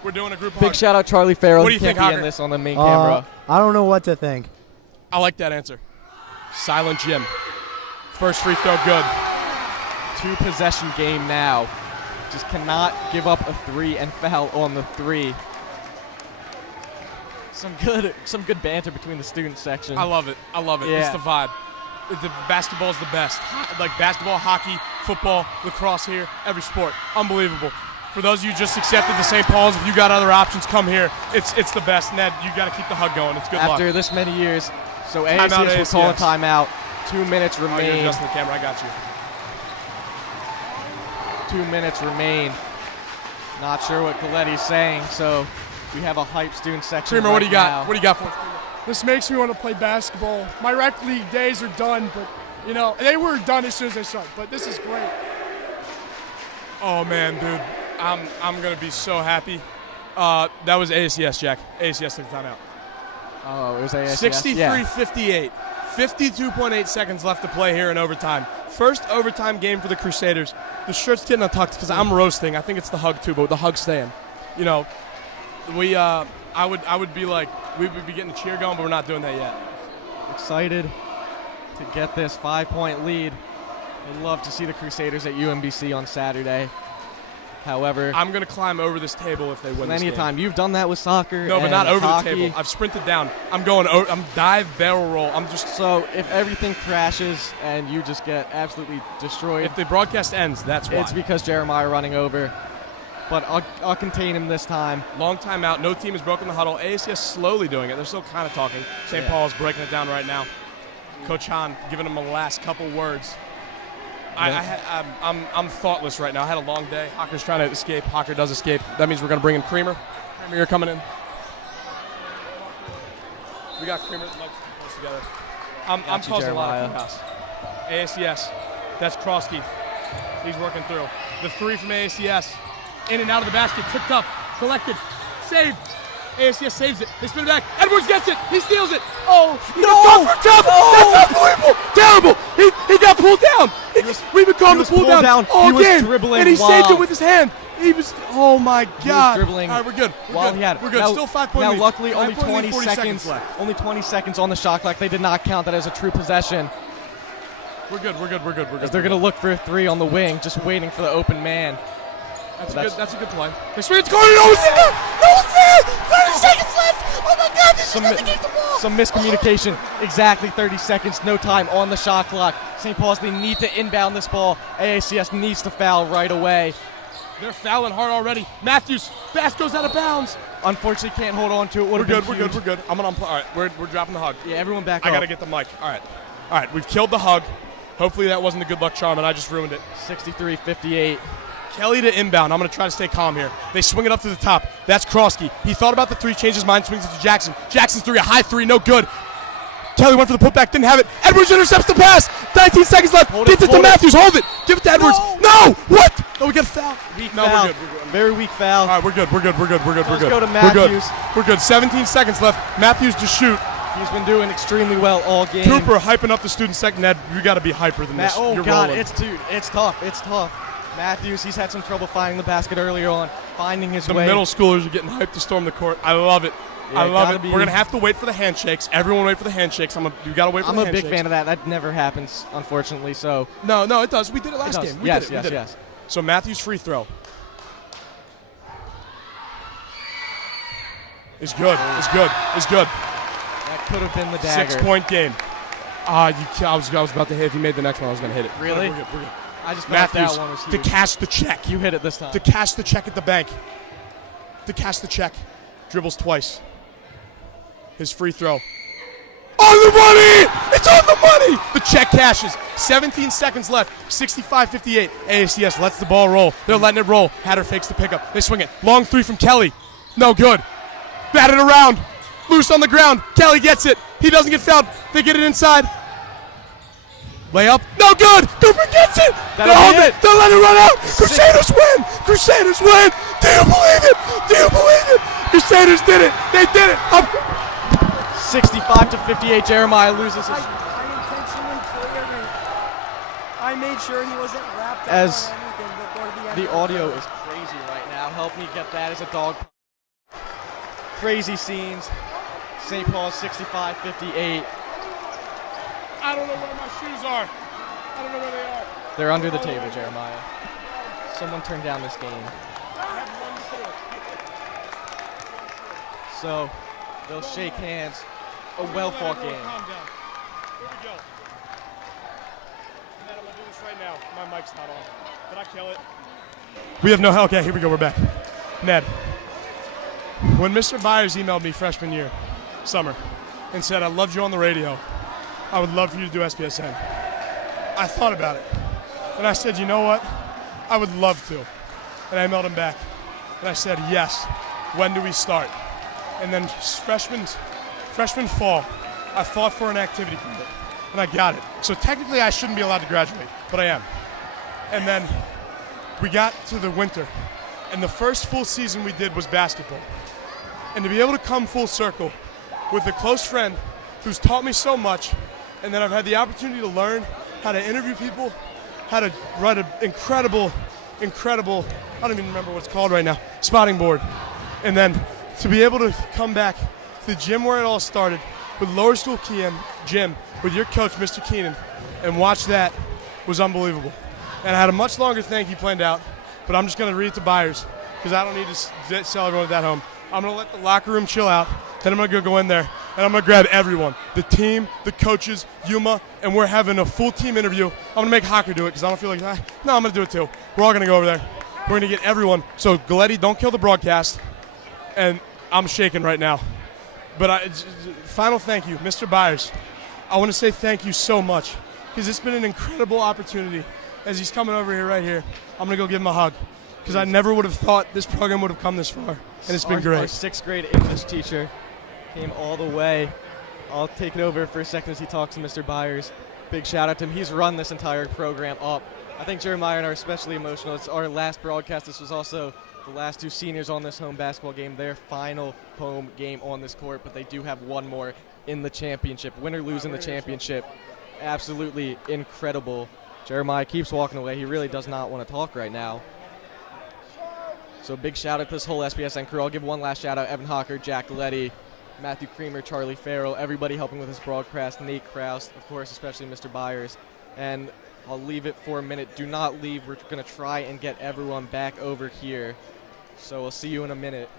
We're doing a group hug. Big shout out Charlie Farrell. What do you think, Hocker? In this on the main camera. I don't know what to think. I like that answer. Silent Jim. First free throw good. 2-possession game now. Just cannot give up a 3 and foul on the 3. Some good banter between the student section. I love it. Yeah. It's the vibe. The basketball is the best. Like basketball, hockey, football, lacrosse here, every sport. Unbelievable. For those of you who just accepted the St. Paul's, if you got other options, come here. It's the best. Ned, you got to keep the hug going. It's good luck. After this many years, so AACS will call a timeout. 2 minutes remain. Oh, you're adjusting the camera. I got you. 2 minutes remain. Not sure what Galetti's saying, so We have a hype student section. Creamer, right what do you got? now. What do you got for us? This makes me want to play basketball. My rec league days are done, but they were done as soon as I started. But this is great. Oh man, dude, I'm gonna be so happy. That was AACS, Jack. AACS took the timeout. Oh, it was AACS. 63-58. 52.8 seconds left to play here in overtime. First overtime game for the Crusaders. The shirt's getting untucked because I'm roasting. I think it's the hug too, but the hug's staying. I would be like, we would be getting the cheer going, but we're not doing that yet. Excited to get this 5-point lead. I'd love to see the Crusaders at UMBC on Saturday. However, I'm going to climb over this table if they win this plenty game. of time. You've done that with soccer. No, but and not over hockey. the table. I've sprinted down. I'm dive barrel roll. So if everything crashes and you just get absolutely destroyed, if the broadcast ends, that's why. it's because Jeremiah running over. But I'll contain him this time. Long time out. No team has broken the huddle. AACS slowly doing it. They're still kind of talking. St. Paul is breaking it down right now. Coach Hahn giving them the last couple words. I'm thoughtless right now. I had a long day. Hocker's trying to escape. Hocker does escape. That means we're going to bring in Creamer. Creamer, you're coming in. We got Creamer. Let's close together. I'm causing a lot of chaos. AACS. That's Krosky. He's working through. The three from AACS. In and out of the basket. Tipped up. Collected. Saved. AACS saves it. They spin it back. Edwards gets it. He steals it. Oh, no! That's unbelievable. Terrible. He got pulled down. We've been calling the pull down all game. Dribbling and he saved while it with his hand. He was, oh my God. He was dribbling. All right, we're good. While he had it. We're good. Now, Still 5 point Now, lead. luckily, only 40 20 seconds left. Only 20 seconds on the shot clock. They did not count that as a true possession. We're good. As they're going to look for a three on the wing, just waiting for the open man. That's a good play. Experience corner. No, it's in there. No, it's there. 30 seconds left. Oh my God, this is the game the ball. Some miscommunication. Exactly 30 seconds. No time on the shot clock. St. Paul's, they need to inbound this ball. AACS needs to foul right away. They're fouling hard already. Matthews, pass goes out of bounds. Unfortunately, can't hold on to it. We're good. I'm going to unplug. All right, we're dropping the hug. Yeah, everyone back up. I got to get the mic. All right, we've killed the hug. Hopefully that wasn't a good luck charm, and I just ruined it. 63-58. Kelly to inbound. I'm going to try to stay calm here. They swing it up to the top. That's Krosky. He thought about the three, changed his mind, swings it to Jackson. Jackson's three, a high three, no good. Kelly went for the putback, didn't have it. Edwards intercepts the pass. 19 seconds left. Gets it to Matthews. Hold it. Give it to Edwards. No! What? No, we got a foul. Weak no, foul. We're good. Very weak foul. All right, we're good. Let's go to Matthews. We're good. 17 seconds left. Matthews to shoot. He's been doing extremely well all game. Cooper hyping up the student second. Ned, you got to be hyper than this. Oh, You're God, rolling. it's tough. Matthews, he's had some trouble finding the basket earlier on, finding his way. The middle schoolers are getting hyped to storm the court. I love it. Yeah, I love it. be. We're going to have to wait for the handshakes. Everyone wait for the handshakes. You got to wait for the handshakes. I'm a big fan of that. That never happens, unfortunately. So No, it does. We did it last game. We did it. Yes. So Matthews' free throw is good. That could have been the dagger. 6-point game. I was about to hit. If he made the next one, I was going to hit it. Really? We're good. I just felt Matthews that one was to huge. cash the check. You hit it this time. To cash the check at the bank. To cash the check. Dribbles twice. His free throw. On the money! It's on the money! The check cashes. 17 seconds left. 65-58. AACS lets the ball roll. They're letting it roll. Hatter fakes the pickup. They swing it. Long three from Kelly. No good. Batted around. Loose on the ground. Kelly gets it. He doesn't get fouled. They get it inside. Layup. No good. Cooper gets it. That'll They'll hold be it. They'll let it run out. Crusaders win. Crusaders win. Do you believe it? Crusaders did it. They did it. 65-58. Jeremiah loses his. I intentionally cleared it. I made sure he wasn't wrapped up As on anything before the end. The audio is crazy right now. Help me get that as a dog. Crazy scenes. St. Paul 65-58. I don't know where my shoes are. I don't know where they are. They're under the table, Jeremiah. Someone turned down this game. So they'll shake hands. A well-fought game. Calm down. Here we go. Ned, I'm going to do this right now. My mic's not on. Did I kill it? We have no help. Okay, here we go. We're back. Ned, when Mr. Byers emailed me freshman year, summer, and said, I loved you on the radio, I would love for you to do SPSN. I thought about it. And I said, you know what? I would love to. And I emailed him back. And I said, yes, when do we start? And then freshman fall, I fought for an activity credit, and I got it. So technically I shouldn't be allowed to graduate, but I am. And then we got to the winter, and the first full season we did was basketball. And to be able to come full circle with a close friend who's taught me so much, and then I've had the opportunity to learn how to interview people, how to write an incredible, I don't even remember what it's called right now, spotting board. And then to be able to come back to the gym where it all started, with lower school gym, with your coach, Mr. Keenan, and watch that was unbelievable. And I had a much longer thank you planned out, but I'm just going to read it to buyers because I don't need to sell everyone at that home. I'm going to let the locker room chill out, then I'm going to go in there, and I'm going to grab everyone, the team, the coaches, Yuma, and we're having a full team interview. I'm going to make Hocker do it because I don't feel like, no, I'm going to do it too. We're all going to go over there. We're going to get everyone. So, Galletti, don't kill the broadcast. And I'm shaking right now. But final thank you, Mr. Byers. I want to say thank you so much because it's been an incredible opportunity. As he's coming over here right here, I'm going to go give him a hug because I never would have thought this program would have come this far, and it's been great. Our 6th grade English teacher came all the way. I'll take it over for a second as he talks to Mr. Byers. Big shout out to him. He's run this entire program up. I think Jeremiah and I are especially emotional. It's our last broadcast. This was also the last 2 seniors on this home basketball game, their final home game on this court, but they do have one more in the championship. Win or lose in the championship, absolutely incredible. Jeremiah keeps walking away. He really does not want to talk right now. So big shout out to this whole SBSN crew. I'll give one last shout out, Evan Hocker, Jack Galletti, Matthew Creamer, Charlie Farrell, everybody helping with this broadcast, Nate Kraus, of course, especially Mr. Byers. And I'll leave it for a minute. Do not leave. We're going to try and get everyone back over here. So we'll see you in a minute.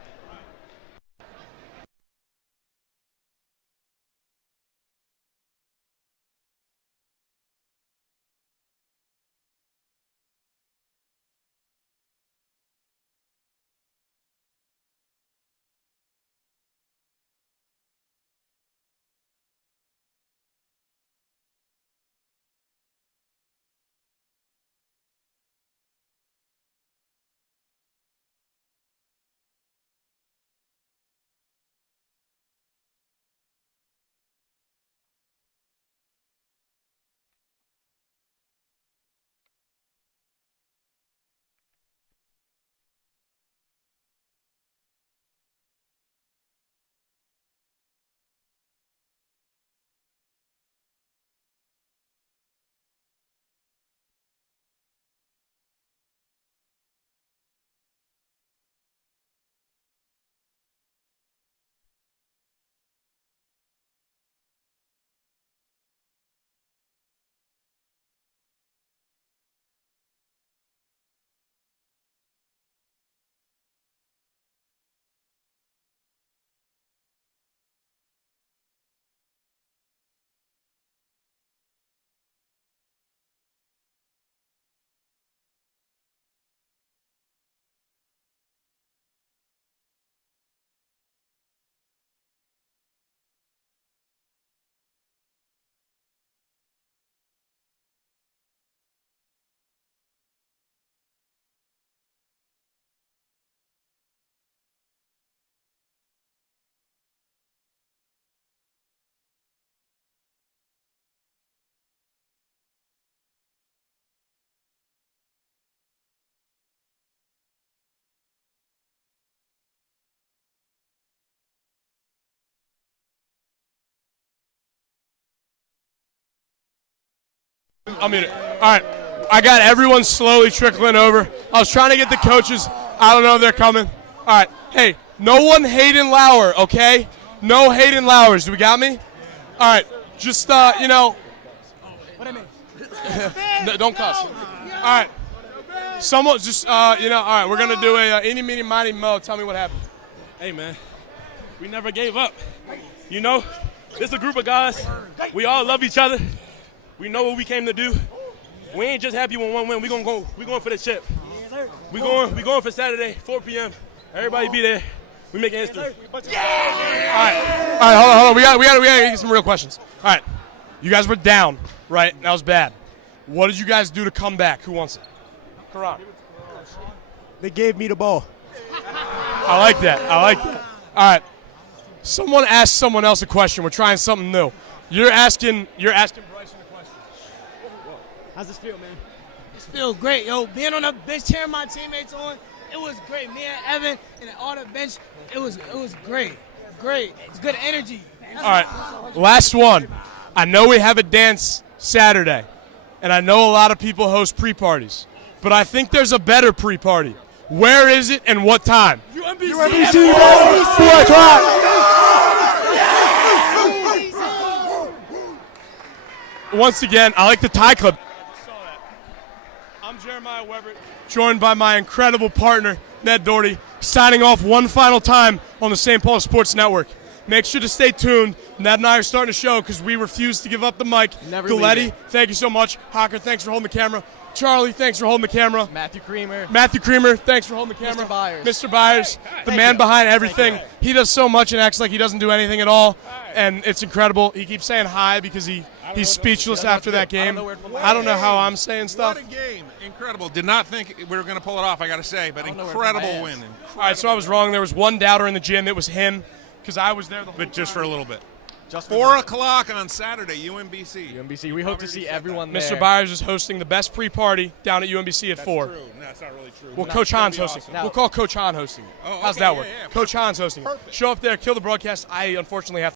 I'm in it. All right. I got everyone slowly trickling over. I was trying to get the coaches. I don't know if they're coming. All right. Hey, no one Hayden Lauer, okay? No Hayden Lauers. Do we got me? All right. Just, you know. What I mean? No, don't cuss. All right. Someone just, you know, all right. We're going to do a eeny, meeny, miny, mo. Tell me what happened. Hey, man. We never gave up. You know, it's a group of guys. We all love each other. We know what we came to do. We ain't just happy with one win. We going for the chip. We going for Saturday, 4 p.m. Everybody be there. We making history. All right, hold on. We got to get some real questions. All right, you guys were down, right? That was bad. What did you guys do to come back? Who wants it? Karan. They gave me the ball. I like that. I like that. All right. Someone asked someone else a question. We're trying something new. You're asking Bryson a question. How's this feel, man? It feels great, yo. Being on the bench, cheering my teammates on, it was great. Me and Evan and all the bench, it was great. Great. It's good energy. All right. Last one. I know we have a dance Saturday, and I know a lot of people host pre-parties, but I think there's a better pre-party. Where is it and what time? UMBC. 4 o'clock. Once again, I like the tie clip. I'm Jeremiah Weber, joined by my incredible partner, Ned Doherty, signing off one final time on the St. Paul Sports Network. Make sure to stay tuned. Ned and I are starting to show because we refuse to give up the mic. Never Galletti, leave it. thank you so much. Hocker, thanks for holding the camera. Charlie, thanks for holding the camera. Matthew Creamer. Matthew Creamer, thanks for holding the camera. Mr. Byers. Mr. Byers, the man behind everything. He does so much and acts like he doesn't do anything at all, and it's incredible. He keeps saying hi because he's speechless after that game. I don't know how I'm saying stuff. What a game. Incredible. Did not think we were going to pull it off, I got to say, but incredible win. All right, so I was wrong. There was one doubter in the gym. It was him because I was there the whole But just for a little bit. Just 4 o'clock on Saturday, UMBC. UMBC. We hope to see everyone there. Mr. Byers is hosting the best pre-party down at UMBC at 4. True. No, that's not really true. Well, But Coach it's gonna Hahn's be hosting. awesome. No. We'll call Coach Hahn hosting it. Oh, How's okay, that work? yeah, Coach Hahn's hosting it. Show up there, kill the broadcast. I unfortunately have